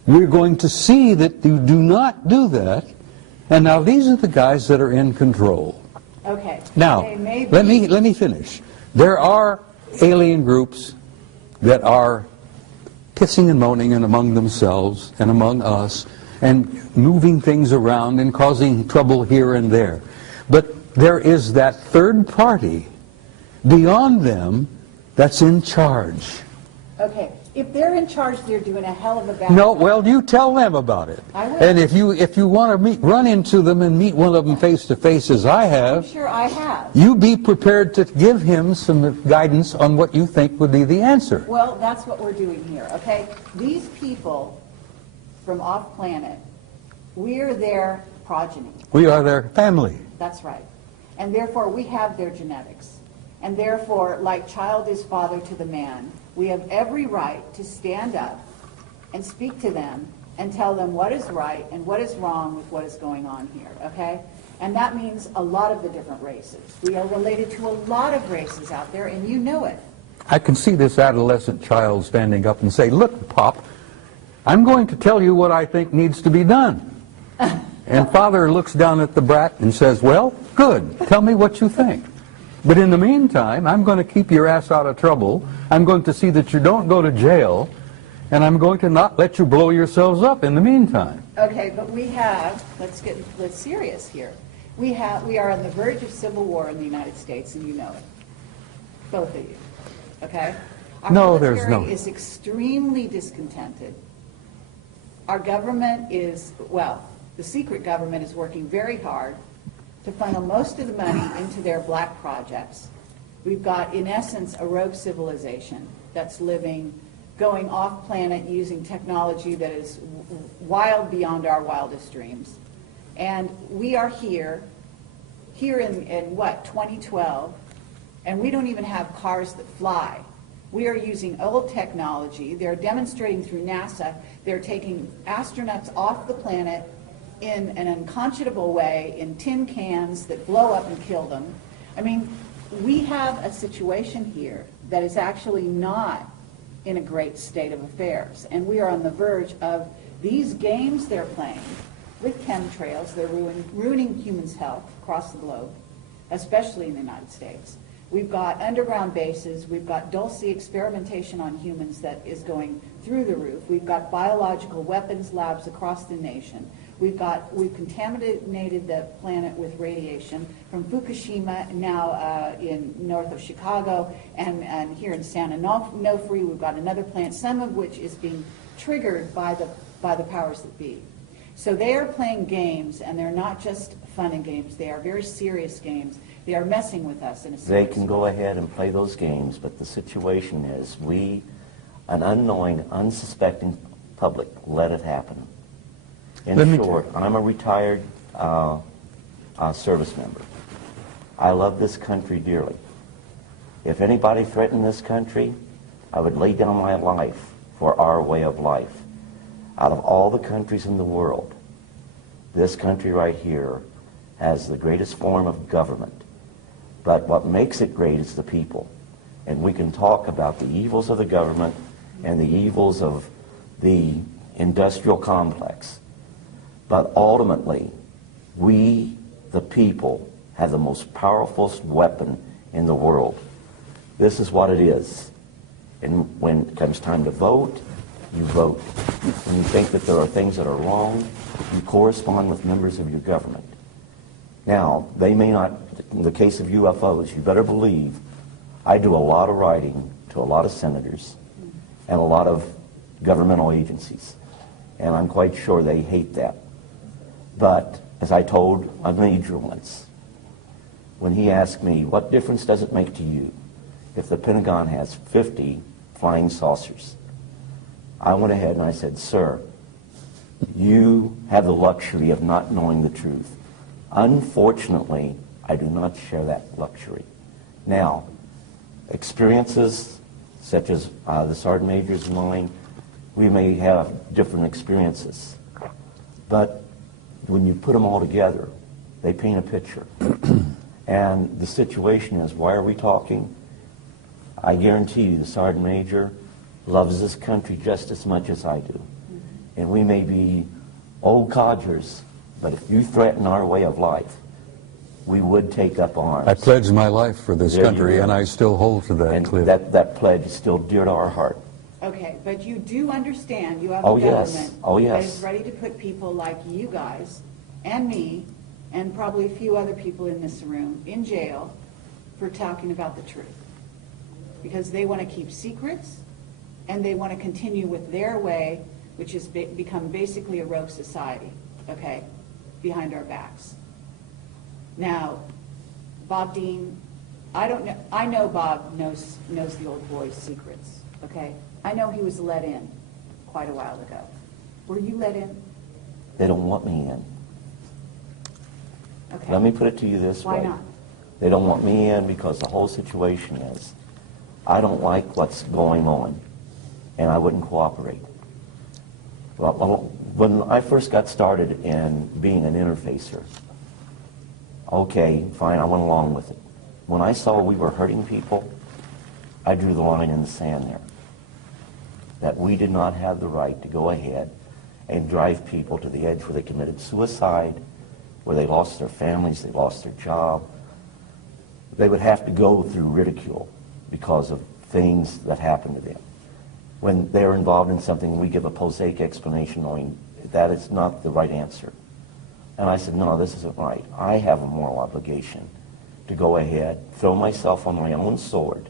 We're going to see that you do not do that. And now these are the guys that are in control. Okay. Now, let me finish. There are alien groups that are pissing and moaning and among themselves and among us and moving things around and causing trouble here and there. But there is that third party beyond them that's in charge. Okay. If they're in charge, they're doing a hell of a bad No, job. well, you tell them about it. I will. And if you want to run into them and meet one of them face to face, as I have, I'm sure I have. you be prepared to give him some guidance on what you think would be the answer. Well, that's what we're doing here, okay? These people from off-planet, we're their progeny. We are their family. That's right. And therefore, we have their genetics. And therefore, like child is father to the man, we have every right to stand up and speak to them and tell them what is right and what is wrong with what is going on here, okay? And that means a lot of the different races. We are related to a lot of races out there, and you know it. I can see this adolescent child standing up and say, look, Pop, I'm going to tell you what I think needs to be done. And father looks down at the brat and says, well, good, tell me what you think. But in the meantime, I'm going to keep your ass out of trouble. I'm going to see that you don't go to jail. And I'm going to not let you blow yourselves up in the meantime. Okay, but we have, let's serious here. We are on the verge of civil war in the United States, and you know it. Both of you. Okay? Our military is extremely discontented. Our government is, well, the secret government is working very hard to funnel most of the money into their black projects. We've got, in essence, a rogue civilization that's going off-planet using technology that is wild beyond our wildest dreams. And we are here in what, 2012, and we don't even have cars that fly. We are using old technology. They're demonstrating through NASA. They're taking astronauts off the planet in an unconscionable way, in tin cans that blow up and kill them. I mean, we have a situation here that is actually not in a great state of affairs. And we are on the verge of these games they're playing with chemtrails. They're ruining humans' health across the globe, especially in the United States. We've got underground bases. We've got dulce experimentation on humans that is going through the roof. We've got biological weapons labs across the nation. We've contaminated the planet with radiation from Fukushima, now in north of Chicago, and here in San Onofre, we've got another plant, some of which is being triggered by the powers that be. So they are playing games, and they're not just fun and games. They are very serious games. They are messing with us in a serious They can go ahead and play those games, but the situation is we, an unknowing, unsuspecting public, let it happen. In short, I'm a retired service member. I love this country dearly. If anybody threatened this country, I would lay down my life for our way of life. Out of all the countries in the world, this country right here has the greatest form of government. But what makes it great is the people. And we can talk about the evils of the government and the evils of the industrial complex. But ultimately, we, the people, have the most powerful weapon in the world. This is what it is. And when it comes time to vote, you vote. When you think that there are things that are wrong, you correspond with members of your government. Now, they may not, in the case of UFOs, you better believe I do a lot of writing to a lot of senators and a lot of governmental agencies. And I'm quite sure they hate that. But as I told a major once, when he asked me, what difference does it make to you if the Pentagon has 50 flying saucers? I went ahead and I said, sir, you have the luxury of not knowing the truth. Unfortunately, I do not share that luxury. Now, experiences such as the Sergeant Major's and mine, we may have different experiences. But when you put them all together, they paint a picture. And the situation is, why are we talking? I guarantee you the Sergeant Major loves this country just as much as I do. And we may be old codgers, but if you threaten our way of life, we would take up arms. I pledged my life for this There you country, go. and I still hold to that, And Cliff. that pledge is still dear to our heart. Okay, but you do understand you have Oh, a yes. government Oh, yes. that is ready to put people like you guys and me and probably a few other people in this room in jail for talking about the truth. Because they want to keep secrets and they want to continue with their way, which has become basically a rogue society, okay, behind our backs. Now, Bob Dean, I know Bob knows the old boy's secrets, okay? I know he was let in quite a while ago. Were you let in? They don't want me in. Okay. Let me put it to you this way. Why not? They don't want me in because the whole situation is, I don't like what's going on, and I wouldn't cooperate. Well, when I first got started in being an interfacer, okay, fine, I went along with it. When I saw we were hurting people, I drew the line in the sand there. That we did not have the right to go ahead and drive people to the edge where they committed suicide, where they lost their families, they lost their job. They would have to go through ridicule because of things that happened to them. When they're involved in something, we give a prosaic explanation knowing that is not the right answer. And I said, no, this isn't right. I have a moral obligation to go ahead, throw myself on my own sword,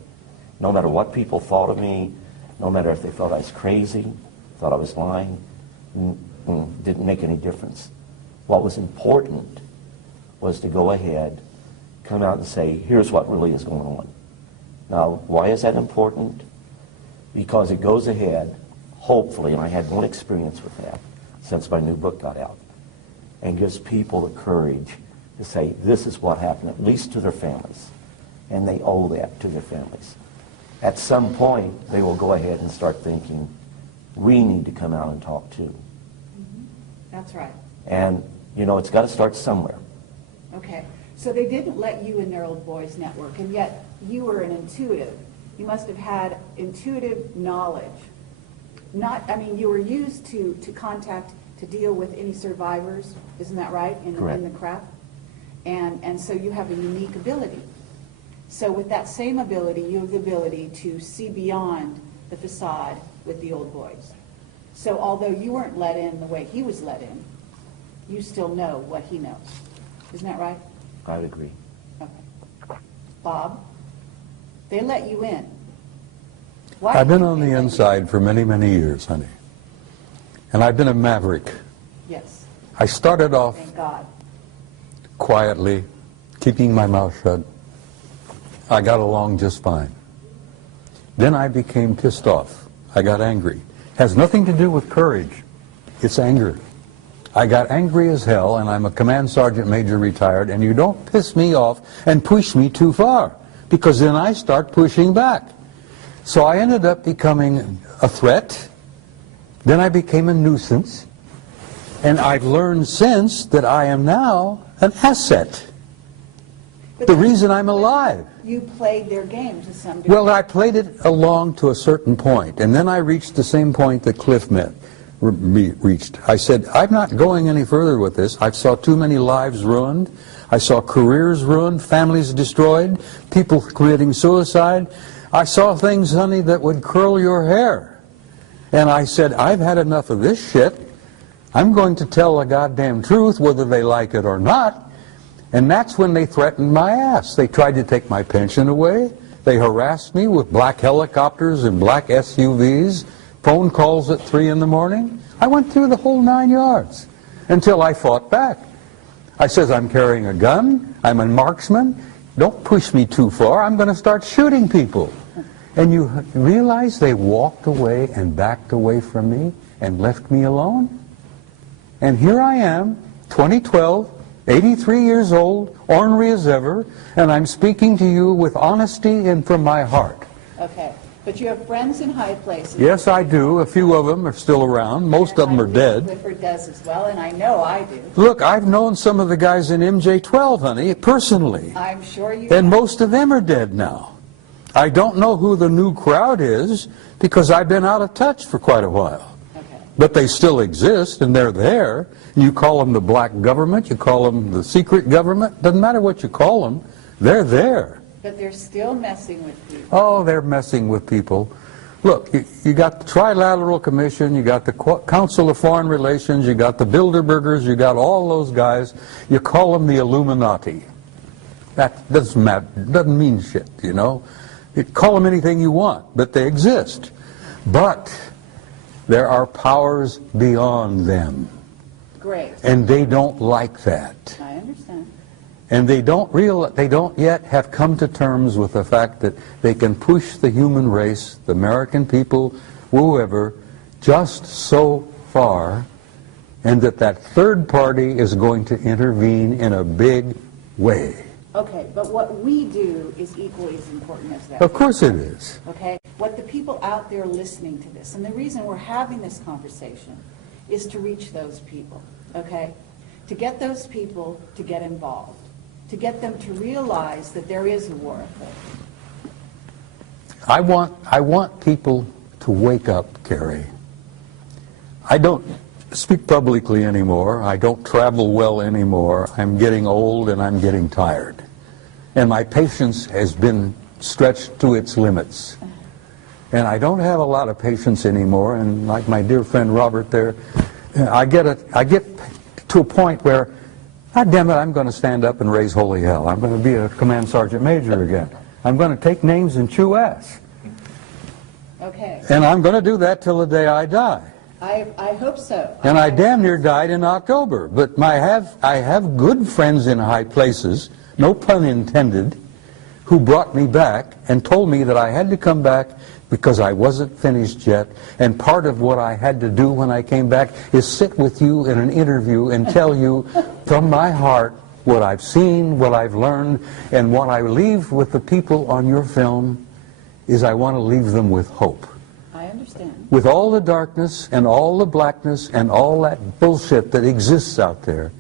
no matter what people thought of me, no matter if they thought I was crazy, thought I was lying, didn't make any difference. What was important was to go ahead, come out and say, here's what really is going on. Now, why is that important? Because it goes ahead, hopefully, and I had one experience with that since my new book got out, and gives people the courage to say, this is what happened, at least to their families. And they owe that to their families. At some point, they will go ahead and start thinking, we need to come out and talk too. Mm-hmm. That's right. And, you know, it's got to start somewhere. Okay. So they didn't let you in their old boys network, and yet you were an intuitive. You must have had intuitive knowledge. You were used to contact, to deal with any survivors, isn't that right, in the craft? And so you have a unique ability. So with that same ability, you have the ability to see beyond the facade with the old boys. So although you weren't let in the way he was let in, you still know what he knows. Isn't that right? I would agree. Okay. Bob, they let you in. Why I've been did on they the let you inside for many, many years, honey. And I've been a maverick. in? Yes. I started off Thank God. quietly, keeping my mouth shut. I got along just fine. Then I became pissed off. I got angry. Has nothing to do with courage. It's anger. I got angry as hell, and I'm a command sergeant major retired, and you don't piss me off and push me too far, because then I start pushing back. So I ended up becoming a threat. Then I became a nuisance. And I've learned since that I am now an asset. But The reason I'm alive. You played their game to some degree. Well, I played it along to a certain point, and then I reached the same point that Cliff reached. I said, I'm not going any further with this. I saw too many lives ruined. I saw careers ruined, families destroyed, people committing suicide. I saw things, honey, that would curl your hair. And I said, I've had enough of this shit. I'm going to tell the goddamn truth, whether they like it or not. And that's when they threatened my ass. They tried to take my pension away. They harassed me with black helicopters and black SUVs, phone calls at 3 in the morning. I went through the whole 9 yards until I fought back. I says, I'm carrying a gun, I'm a marksman, don't push me too far, I'm going to start shooting people. And you realize they walked away and backed away from me and left me alone? And here I am, 2012, 83 years old, ornery as ever, and I'm speaking to you with honesty and from my heart. Okay. But you have friends in high places. Yes, I do. A few of them are still around. Most of them are dead. Clifford does as well, and I know I do. Look, I've known some of the guys in MJ-12, honey, personally. I'm sure you And have. most of them are dead now. I don't know who the new crowd is because I've been out of touch for quite a while. Okay. But they still exist, and they're there. You call them the black government, you call them the secret government, doesn't matter what you call them, they're there. But they're still messing with people. Oh, they're messing with people. Look, you got the Trilateral Commission, you got the Council of Foreign Relations, you got the Bilderbergers, you got all those guys. You call them the Illuminati. That doesn't matter, doesn't mean shit, you know. You call them anything you want, but they exist. But there are powers beyond them. Great. And they don't like that. I understand. And they don't yet have come to terms with the fact that they can push the human race, the American people, whoever, just so far, and that third party is going to intervene in a big way. Okay, but what we do is equally as important as that. Of course it is. Okay? What the people out there listening to this, and the reason we're having this conversation is to reach those people, okay? To get those people to get involved, to get them to realize that there is a war afoot. I want people to wake up, Carrie. I don't speak publicly anymore. I don't travel well anymore. I'm getting old and I'm getting tired. And my patience has been stretched to its limits. And I don't have a lot of patience anymore. And like my dear friend Robert there, I get to a point where, God damn it, I'm going to stand up and raise holy hell. I'm going to be a command sergeant major again. I'm going to take names and chew ass. Okay. And I'm going to do that till the day I die. I hope so. And I damn near died in October. But I have good friends in high places, no pun intended, who brought me back and told me that I had to come back because I wasn't finished yet. And part of what I had to do when I came back is sit with you in an interview and tell you from my heart what I've seen, what I've learned, and what I leave with the people on your film is I want to leave them with hope. I understand. With all the darkness and all the blackness and all that bullshit that exists out there,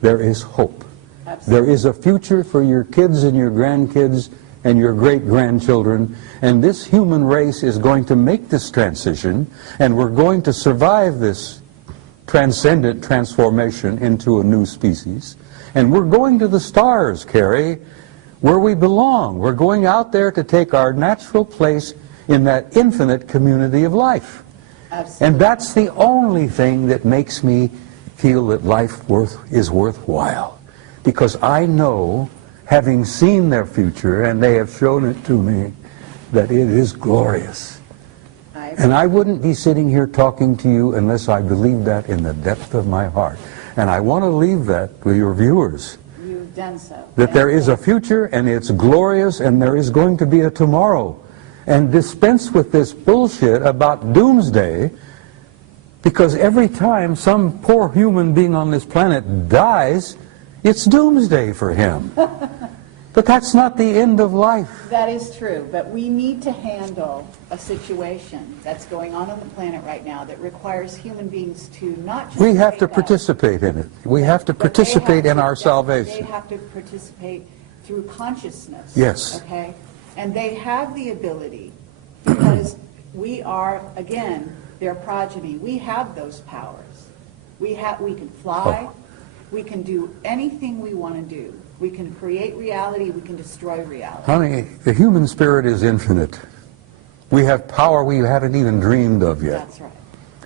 there is hope. Absolutely. There is a future for your kids and your grandkids and your great-grandchildren, and this human race is going to make this transition, and we're going to survive this transcendent transformation into a new species. And we're going to the stars, Carrie, where we belong. We're going out there to take our natural place in that infinite community of life. Absolutely. And that's the only thing that makes me feel that life is worthwhile. Because I know, having seen their future, and they have shown it to me, that it is glorious. And I wouldn't be sitting here talking to you unless I believed that in the depth of my heart. And I want to leave that with your viewers. You've done so. That there is a future, and it's glorious, and there is going to be a tomorrow. And dispense with this bullshit about doomsday, because every time some poor human being on this planet dies, it's doomsday for him. But that's not the end of life. That is true, but we need to handle a situation that's going on the planet right now that requires human beings to not just We have to wake up, participate in it. We have to but they participate have in to- our They salvation. have to participate through consciousness. Yes. Okay? And they have the ability, because we are, again, their progeny. We have those powers. We can fly. We can do anything we want to do. We can create reality. We can destroy reality. Honey, the human spirit is infinite. We have power we haven't even dreamed of yet. That's right.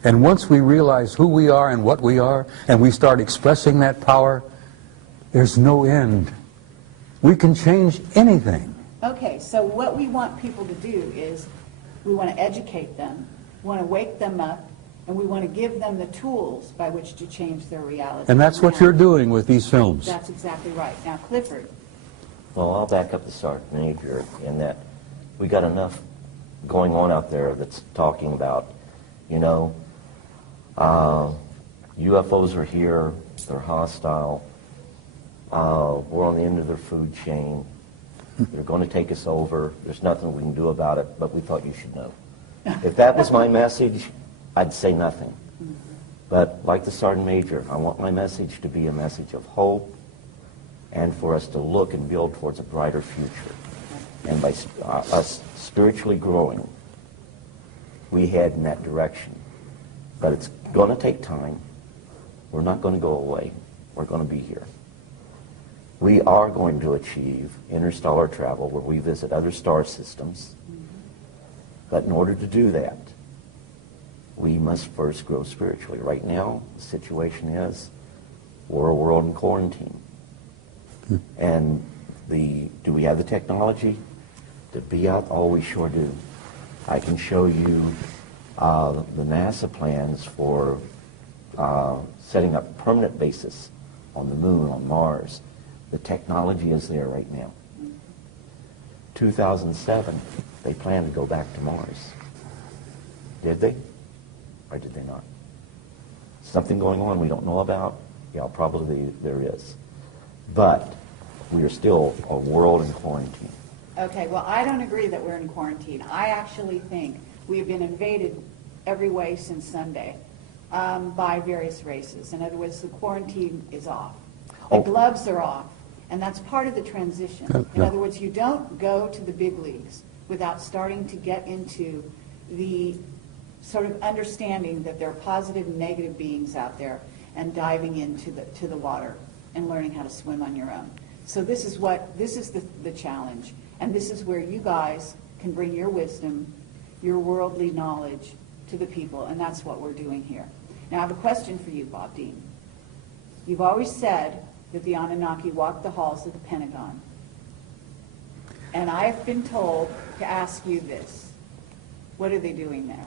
And once we realize who we are and what we are, and we start expressing that power, there's no end. We can change anything. Okay, so what we want people to do is, we want to educate them, we want to wake them up, and we want to give them the tools by which to change their reality. And that's what you're doing with these films. That's exactly right. Now, Clifford. Well, I'll back up the Sergeant Major in that we got enough going on out there that's talking about, you know, UFOs are here, they're hostile, we're on the end of their food chain, they're going to take us over, there's nothing we can do about it, but we thought you should know. If that was my message, I'd say nothing. But like the Sergeant Major, I want my message to be a message of hope and for us to look and build towards a brighter future. And by us spiritually growing, we head in that direction. But it's going to take time. We're not going to go away. We're going to be here. We are going to achieve interstellar travel where we visit other star systems. But in order to do that, we must first grow spiritually. Right now, the situation is we're a world in quarantine. And do we have the technology to be out? Oh, we sure do. I can show you the NASA plans for setting up a permanent bases on the moon, on Mars. The technology is there right now. 2007, they planned to go back to Mars. Did they? Or did they not? Something going on we don't know about? Yeah, probably there is. But we are still a world in quarantine. Okay, well, I don't agree that we're in quarantine. I actually think we have been invaded every way since Sunday by various races. In other words, the quarantine is off. The gloves are off, and that's part of the transition. In other words, you don't go to the big leagues without starting to get into the sort of understanding that there are positive and negative beings out there and diving into the water and learning how to swim on your own. So this is the challenge, and this is where you guys can bring your wisdom, your worldly knowledge to the people, and that's what we're doing here. Now I have a question for you, Bob Dean. You've always said that the Anunnaki walked the halls of the Pentagon, and I've been told to ask you this. What are they doing there?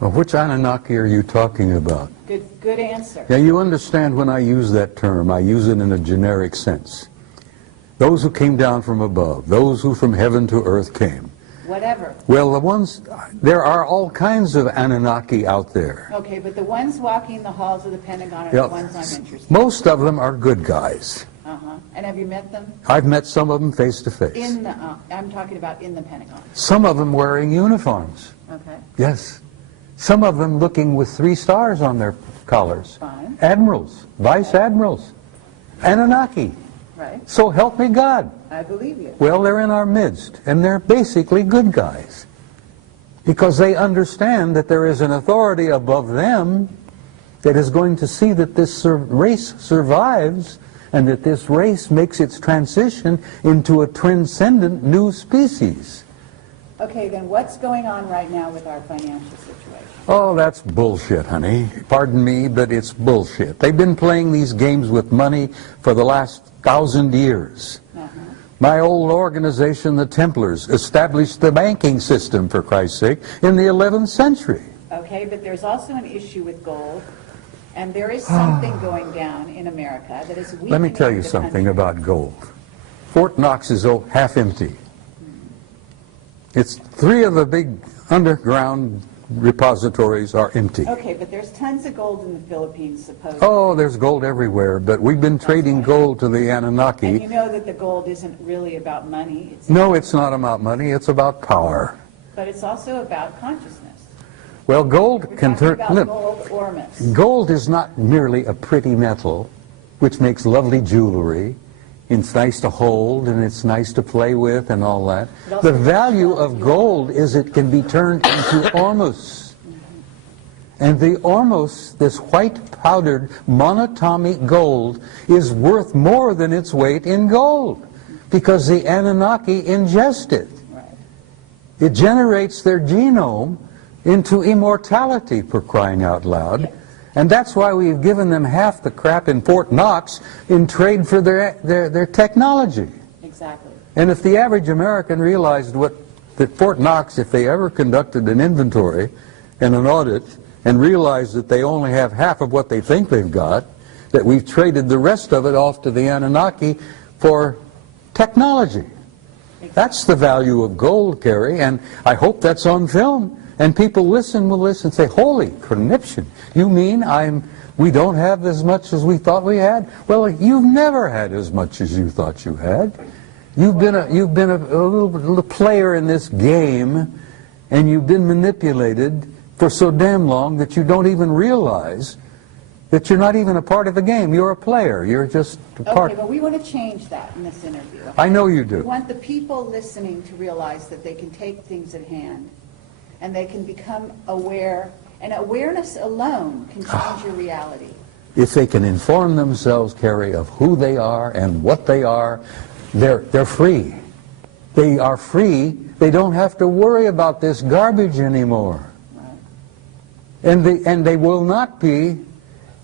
Well, which Anunnaki are you talking about? Good answer. Yeah, you understand when I use that term, I use it in a generic sense. Those who came down from above, those who from heaven to earth came. Whatever. Well, there are all kinds of Anunnaki out there. Okay, but the ones walking the halls of the Pentagon are the ones I'm interested in. Most of them are good guys. Uh-huh. And have you met them? I've met some of them face to face. I'm talking about in the Pentagon. Some of them wearing uniforms. Okay. Yes. Some of them looking with 3 stars on their collars. Fine. Admirals, vice admirals, Anunnaki. Right. So help me God. I believe you. Well, they're in our midst, and they're basically good guys. Because they understand that there is an authority above them that is going to see that this race survives and that this race makes its transition into a transcendent new species. Okay, then what's going on right now with our financial situation? Oh, that's bullshit, honey. Pardon me, but it's bullshit. They've been playing these games with money for the last 1,000 years. My old organization, the Templars, established the banking system, for Christ's sake, in the 11th century. Okay, but there's also an issue with gold, and there is something going down in America that is weakening. Let me tell you the something country. about gold. Fort Knox is half empty. It's 3 of the big underground repositories are empty. Okay, but there's tons of gold in the Philippines, supposedly. Oh, there's gold everywhere, but we've been trading gold to the Anunnaki. And you know that the gold isn't really about money. No, it's not about money, it's about power. But it's also about consciousness. Well, gold We're can talking turn... about gold or miss. Gold is not merely a pretty metal, which makes lovely jewelry. It's nice to hold, and it's nice to play with, and all that. The value of gold is it can be turned into ormus. And the ormus, this white powdered monatomic gold, is worth more than its weight in gold, because the Anunnaki ingest it. It generates their genome into immortality, for crying out loud. And that's why we've given them half the crap in Fort Knox in trade for their technology. Exactly. And if the average American realized that Fort Knox, if they ever conducted an inventory and an audit and realized that they only have half of what they think they've got, that we've traded the rest of it off to the Anunnaki for technology. That's the value of gold, Carrie, and I hope that's on film. And people will listen, say, holy conniption, you mean we don't have as much as we thought we had? Well, you've never had as much as you thought you had. You've been a little player in this game, and you've been manipulated for so damn long that you don't even realize that you're not even a part of the game. You're a player. You're just a part. Okay, but we want to change that in this interview. Okay? I know you do. We want the people listening to realize that they can take things at hand, and they can become aware, and awareness alone can change your reality. If they can inform themselves, Carrie, of who they are and what they are, they're free. They are free. They don't have to worry about this garbage anymore. Right. And they will not be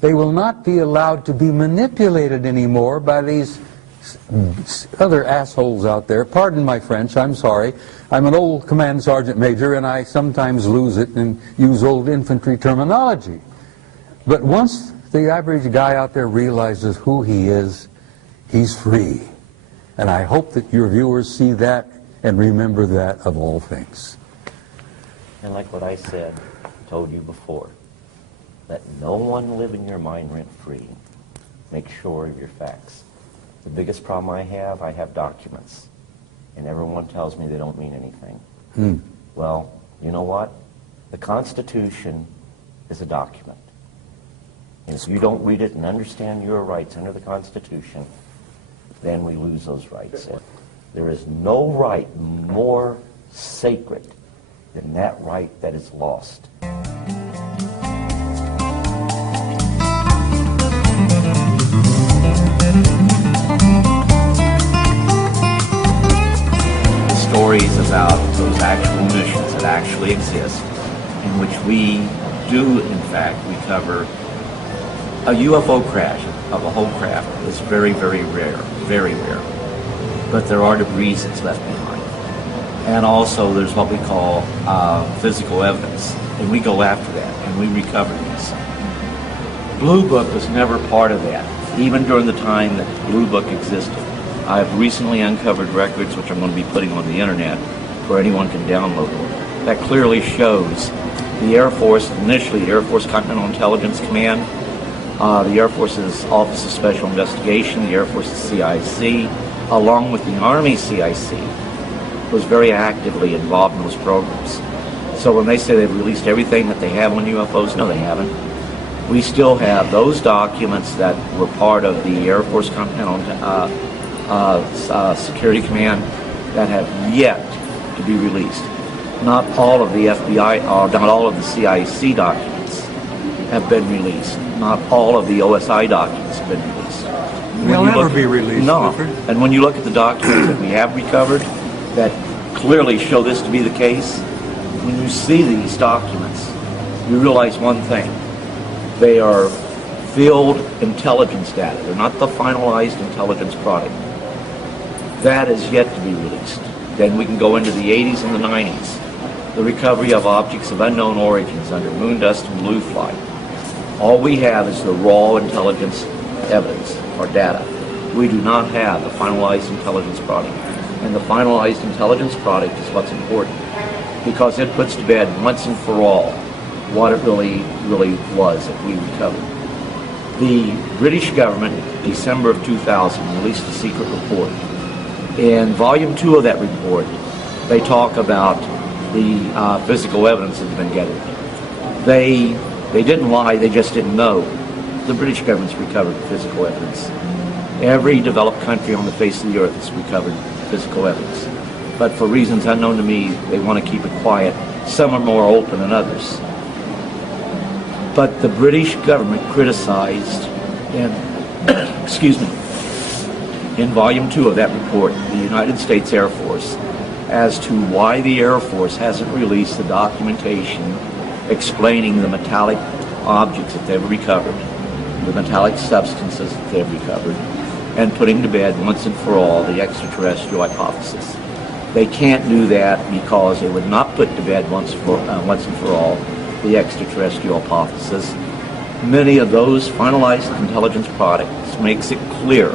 allowed to be manipulated anymore by these other assholes out there. Pardon my French, I'm sorry. I'm an old command sergeant major, and I sometimes lose it and use old infantry terminology. But once the average guy out there realizes who he is, he's free. And I hope that your viewers see that and remember that of all things. And like what I said, told you before, let no one live in your mind rent-free. Make sure of your facts. The biggest problem I have documents. And everyone tells me they don't mean anything. Well, you know what? The Constitution is a document. And if you don't read it and understand your rights under the Constitution, then we lose those rights. There is no right more sacred than that right that is lost. Stories about those actual missions that actually exist, in which we do, in fact, recover a UFO crash of a whole craft is very, very rare, very rare. But there are debris that's left behind. And also there's what we call physical evidence, and we go after that, and we recover these. Blue Book was never part of that, even during the time that Blue Book existed. I've recently uncovered records, which I'm going to be putting on the internet, where anyone can download them, that clearly shows the Air Force, initially the Air Force Continental Intelligence Command, the Air Force's Office of Special Investigation, the Air Force's CIC, along with the Army CIC, was very actively involved in those programs. So when they say they've released everything that they have on UFOs, no, they haven't. We still have those documents that were part of the Air Force Continental Security Command that have yet to be released. Not all of the FBI, not all of the CIC documents have been released. Not all of the OSI documents have been released. They'll never be released. No. Clifford. And when you look at the documents that we have recovered that clearly show this to be the case, when you see these documents, you realize one thing. They are field intelligence data. They're not the finalized intelligence product. That is yet to be released. Then we can go into the 80s and the 90s. The recovery of objects of unknown origins under moon dust and blue flight. All we have is the raw intelligence evidence or data. We do not have the finalized intelligence product. And the finalized intelligence product is what's important because it puts to bed once and for all what it really was that we recovered. The British government, December of 2000, released a secret report. In volume 2 of that report, they talk about the physical evidence that's been gathered. They didn't lie, they just didn't know. The British government's recovered physical evidence. Every developed country on the face of the earth has recovered physical evidence. But for reasons unknown to me, they want to keep it quiet. Some are more open than others. But the British government criticized, in volume 2 of that report, the United States Air Force, as to why the Air Force hasn't released the documentation explaining the metallic objects that they've recovered, the metallic substances that they've recovered, and putting to bed once and for all the extraterrestrial hypothesis. They can't do that because they would not put to bed once and for all the extraterrestrial hypothesis. Many of those finalized intelligence products makes it clear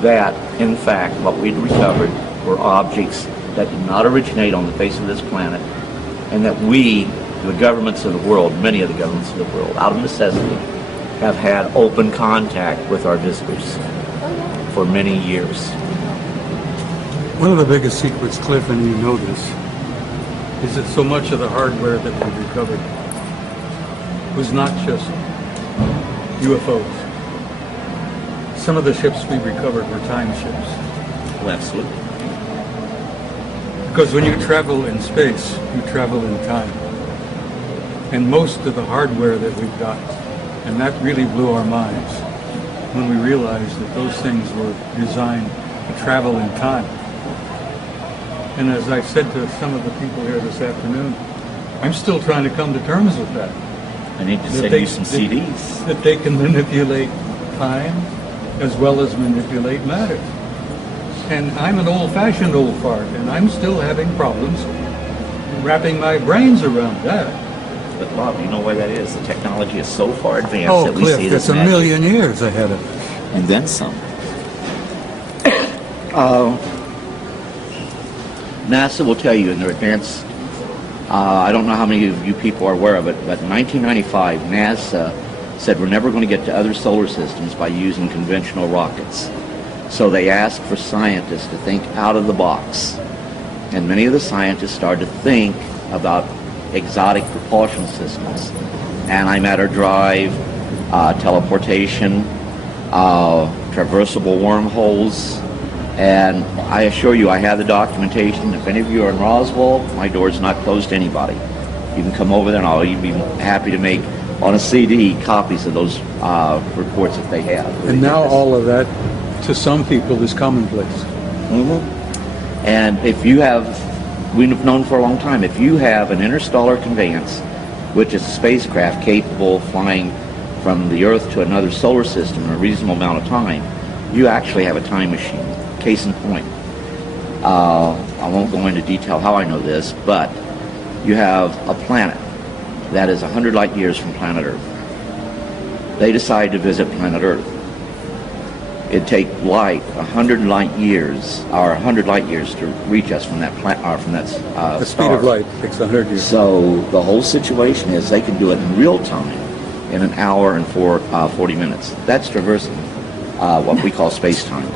that, in fact, what we'd recovered were objects that did not originate on the face of this planet, and that we, the governments of the world, many of the governments of the world, out of necessity, have had open contact with our visitors for many years. One of the biggest secrets, Cliff, and you know this, is that so much of the hardware that we recovered was not just UFOs. Some of the ships we recovered were time ships. Well, absolutely. Because when you travel in space, you travel in time. And most of the hardware that we've got, and that really blew our minds when we realized that those things were designed to travel in time. And as I said to some of the people here this afternoon, I'm still trying to come to terms with that. I need to send you some CDs. That they can manipulate time as well as manipulate matter. And I'm an old-fashioned old fart, and I'm still having problems wrapping my brains around that. But Bob, you know why that is? The technology is so far advanced Oh, that we Cliff, see it as it's a magic. million years ahead of us. And then some. NASA will tell you in their advanced, I don't know how many of you people are aware of it, but in 1995, NASA said we're never going to get to other solar systems by using conventional rockets. So they asked for scientists to think out of the box. And many of the scientists started to think about exotic propulsion systems, antimatter drive, teleportation, traversable wormholes. And I assure you, I have the documentation. If any of you are in Roswell, my door's not closed to anybody. You can come over there and I'll even be happy to make, on a CD, copies of those reports that they have. And now all of that, to some people, is commonplace. Mm-hmm. And if you have, we've known for a long time, if you have an interstellar conveyance, which is a spacecraft capable of flying from the Earth to another solar system in a reasonable amount of time, you actually have a time machine. Case in point. I won't go into detail how I know this, but you have a planet that is 100 light years from planet Earth. They decide to visit planet Earth. It'd take light 100 light years, or 100 light years to reach us from that The speed star. of light takes 100 years. So the whole situation is they can do it in real time in an hour and 40 minutes. That's traversing what we call space-time.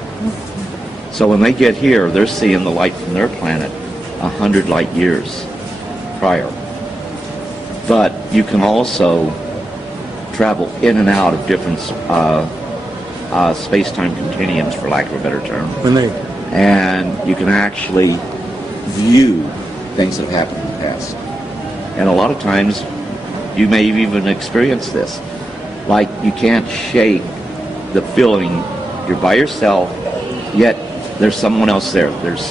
So when they get here, they're seeing the light from their planet 100 light years prior. But you can also travel in and out of different space-time continuums, for lack of a better term. And you can actually view things that have happened in the past. And a lot of times, you may even experience this. Like, you can't shake the feeling you're by yourself, yet there's someone else there. There's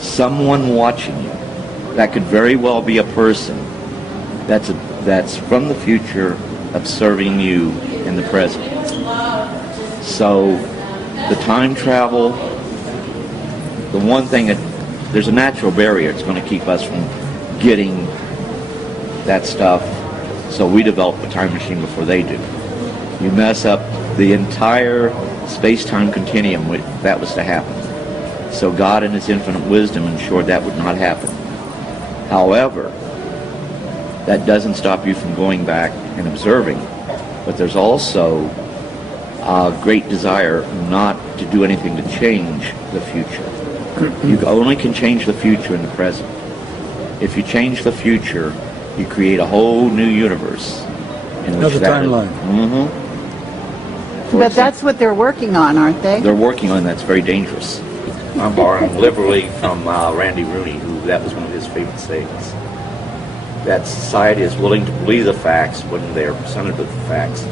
someone watching you. That could very well be a person that's from the future observing you in the present. So the time travel, the one thing there's a natural barrier. It's going to keep us from getting that stuff. So we develop a time machine before they do. You mess up the entire space-time continuum if that was to happen. So God in his infinite wisdom ensured that would not happen. However, that doesn't stop you from going back and observing. But there's also a great desire not to do anything to change the future. You only can change the future in the present. If you change the future, you create a whole new universe. In which Another timeline. Mm-hmm. But that's what they're working on, aren't they? They're working on that's very dangerous. I'm borrowing liberally from Randy Rooney, who that was one of his favorite sayings. That society is willing to believe the facts when they are presented with the facts,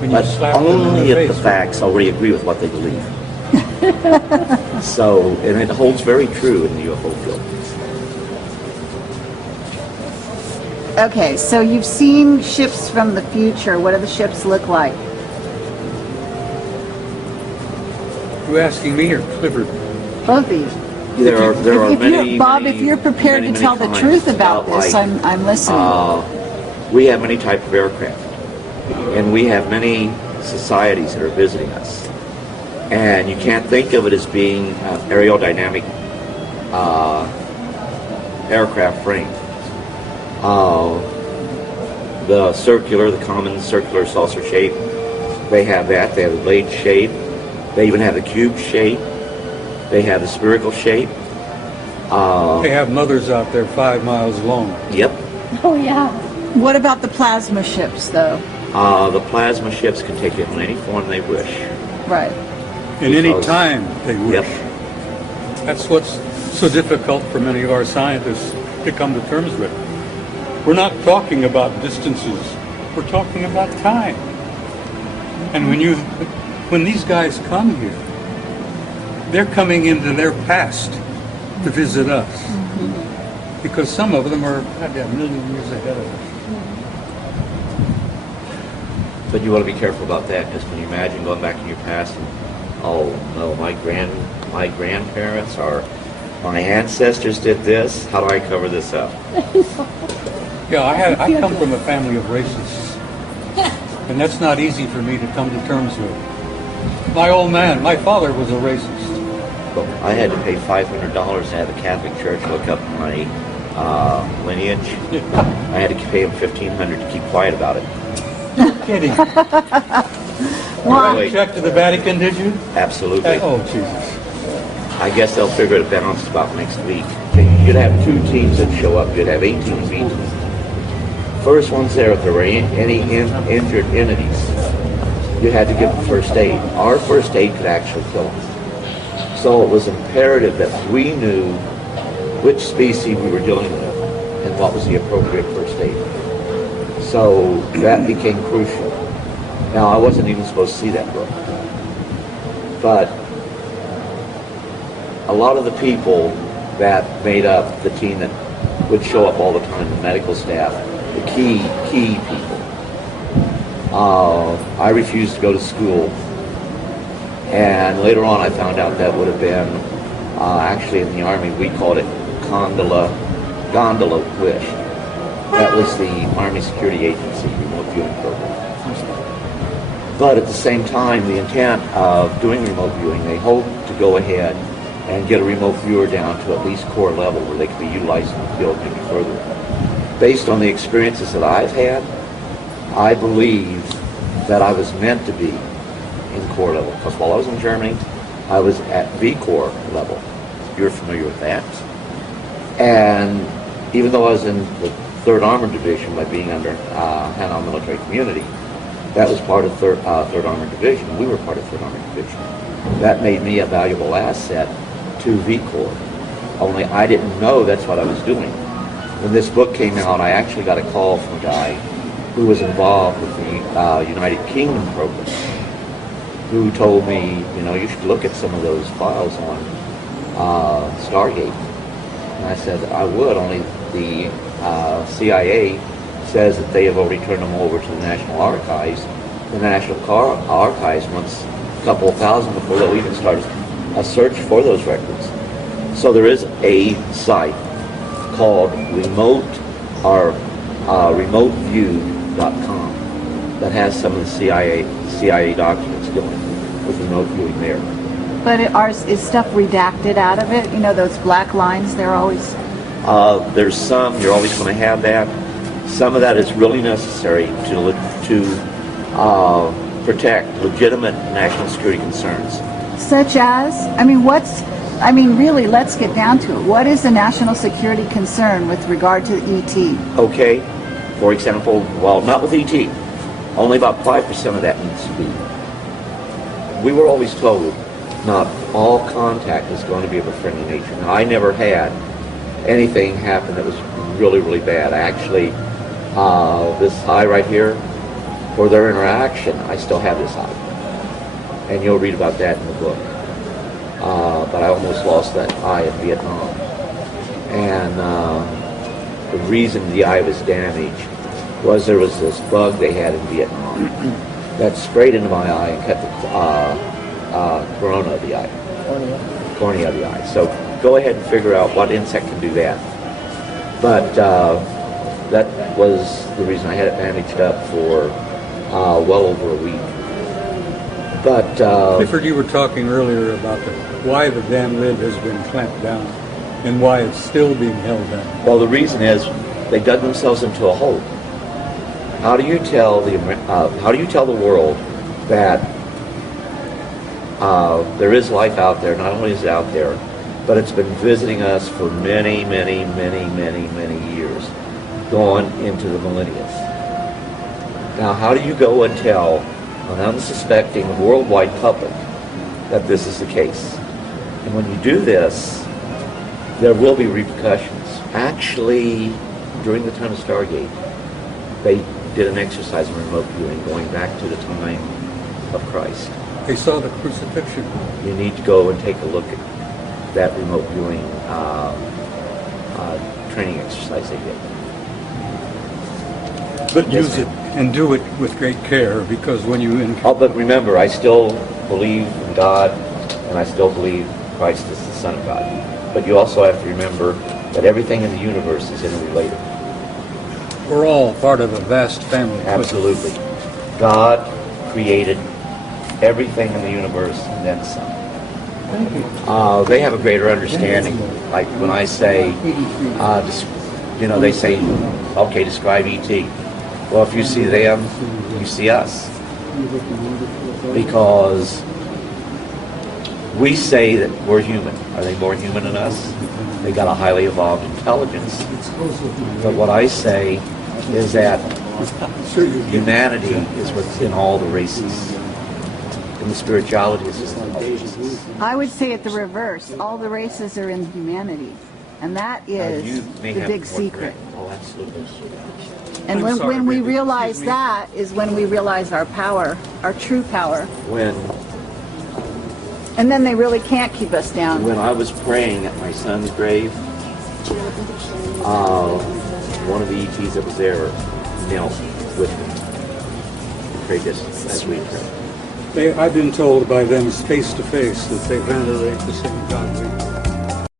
but only if the facts already agree with what they believe. So, and it holds very true in the UFO field. Okay, so you've seen ships from the future. What do the ships look like? You asking me or Clifford? Both of you. There are If many, you're, Bob, many, if you're prepared many, to many tell the times truth about this, like, I'm listening. we have many types of aircraft, and we have many societies that are visiting us. And you can't think of it as being aerodynamic aircraft frame. The circular, the common circular saucer shape, they have that. They have the blade shape. They even have the cube shape. They have the spherical shape. They have mothers out there 5 miles long. Yep. Oh, yeah. What about the plasma ships, though? The plasma ships can take it in any form they wish. Right. In any Because- time they wish. Yep. That's what's so difficult for many of our scientists to come to terms with. We're not talking about distances. We're talking about time. And when these guys come here, they're coming into their past to visit us. Because some of them are a million years ahead of us. But you want to be careful about that, because can you imagine going back in your past and, oh no, my grandparents or my ancestors did this. How do I cover this up? Yeah, I come from a family of racists. And that's not easy for me to come to terms with. My old man, my father was a racist. But I had to pay $500 to have the Catholic Church look up my lineage. I had to pay them $1,500 to keep quiet about it. Kidding. Well, You checked to the Vatican, did you? absolutely. Oh, Jesus. I guess they'll figure it balanced about next week. You'd have 2 teams that show up. You'd have 18 meetings. First ones there, if there were any injured entities, you had to give them first aid. Our first aid could actually kill them. So it was imperative that we knew which species we were dealing with and what was the appropriate first aid. So that became crucial. Now, I wasn't even supposed to see that book. But a lot of the people that made up the team that would show up all the time, the medical staff, the key people, I refused to go to school. And later on I found out that would have been, actually in the Army, we called it gondola wish. That was the Army Security Agency remote viewing program. But at the same time, the intent of doing remote viewing, they hoped to go ahead and get a remote viewer down to at least core level where they could be utilized in the field maybe further. Based on the experiences that I've had, I believe that I was meant to be in core level. Because while I was in Germany, I was at V Corps level. You're familiar with that. And even though I was in the 3rd Armored Division by being under Hanau Military Community, that was part of 3rd Armored Division. We were part of 3rd Armored Division. That made me a valuable asset to V Corps. Only I didn't know that's what I was doing. When this book came out, I actually got a call from a guy who was involved with the United Kingdom program, who told me, you should look at some of those files on Stargate. And I said, I would, only the CIA says that they have already turned them over to the National Archives. The National Archives wants a couple of thousand before they'll even start a search for those records. So there is a site called remoteview.com that has some of the CIA documents dealing with remote viewing there. But is stuff redacted out of it? Those black lines, they're always... There's some, you're always going to have that. Some of that is really necessary to protect legitimate national security concerns. Such as? Really, let's get down to it. What is a national security concern with regard to ET? Okay, for example, well, not with ET. Only about 5% of that needs to be. We were always told not all contact is going to be of a friendly nature. Now, I never had anything happen that was really, really bad. Actually, this eye right here, for their interaction, I still have this eye. And you'll read about that in the book. But I almost lost that eye in Vietnam. And the reason the eye was damaged was there was this bug they had in Vietnam that sprayed into my eye and cut the corona of the eye. Cornea of the eye. So go ahead and figure out what insect can do that. But that was the reason I had it bandaged up for well over a week. But Clifford, you were talking earlier about why the damn lid has been clamped down and why it's still being held down. well, the reason is they dug themselves into a hole. How do you tell the world that there is life out there? Not only is it out there, but it's been visiting us for many, many, many, many, many years, going into the millennia. Now, how do you go and tell an unsuspecting worldwide public that this is the case? And when you do this, there will be repercussions. Actually, during the time of Stargate, they did an exercise in remote viewing going back to the time of Christ. They saw the crucifixion. You need to go and take a look at that remote viewing training exercise they did. But Yes, use it and do it with great care, because when you Oh, but remember, I still believe in God, and I still believe Christ is the Son of God. But you also have to remember that everything in the universe is interrelated. we're all part of a vast family. Absolutely. God created everything in the universe and then some. They have a greater understanding. Like when I say, they say, okay, describe E.T. Well, if you see them, you see us. Because we say that we're human. Are they more human than us? They got a highly evolved intelligence. But what I say is that humanity is within all the races. And the spirituality is just in all the races. I would say it the reverse. All the races are in humanity. And that is You may the have big more secret. correct. Oh, absolutely. And I'm sorry, when we baby. realize Excuse me. that is when we realize our power, our true power. When And then they really can't keep us down. When I was praying at my son's grave, one of the ETs that was there knelt with me. We prayed this as we prayed. I've been told by them face to face that they venerate the same God we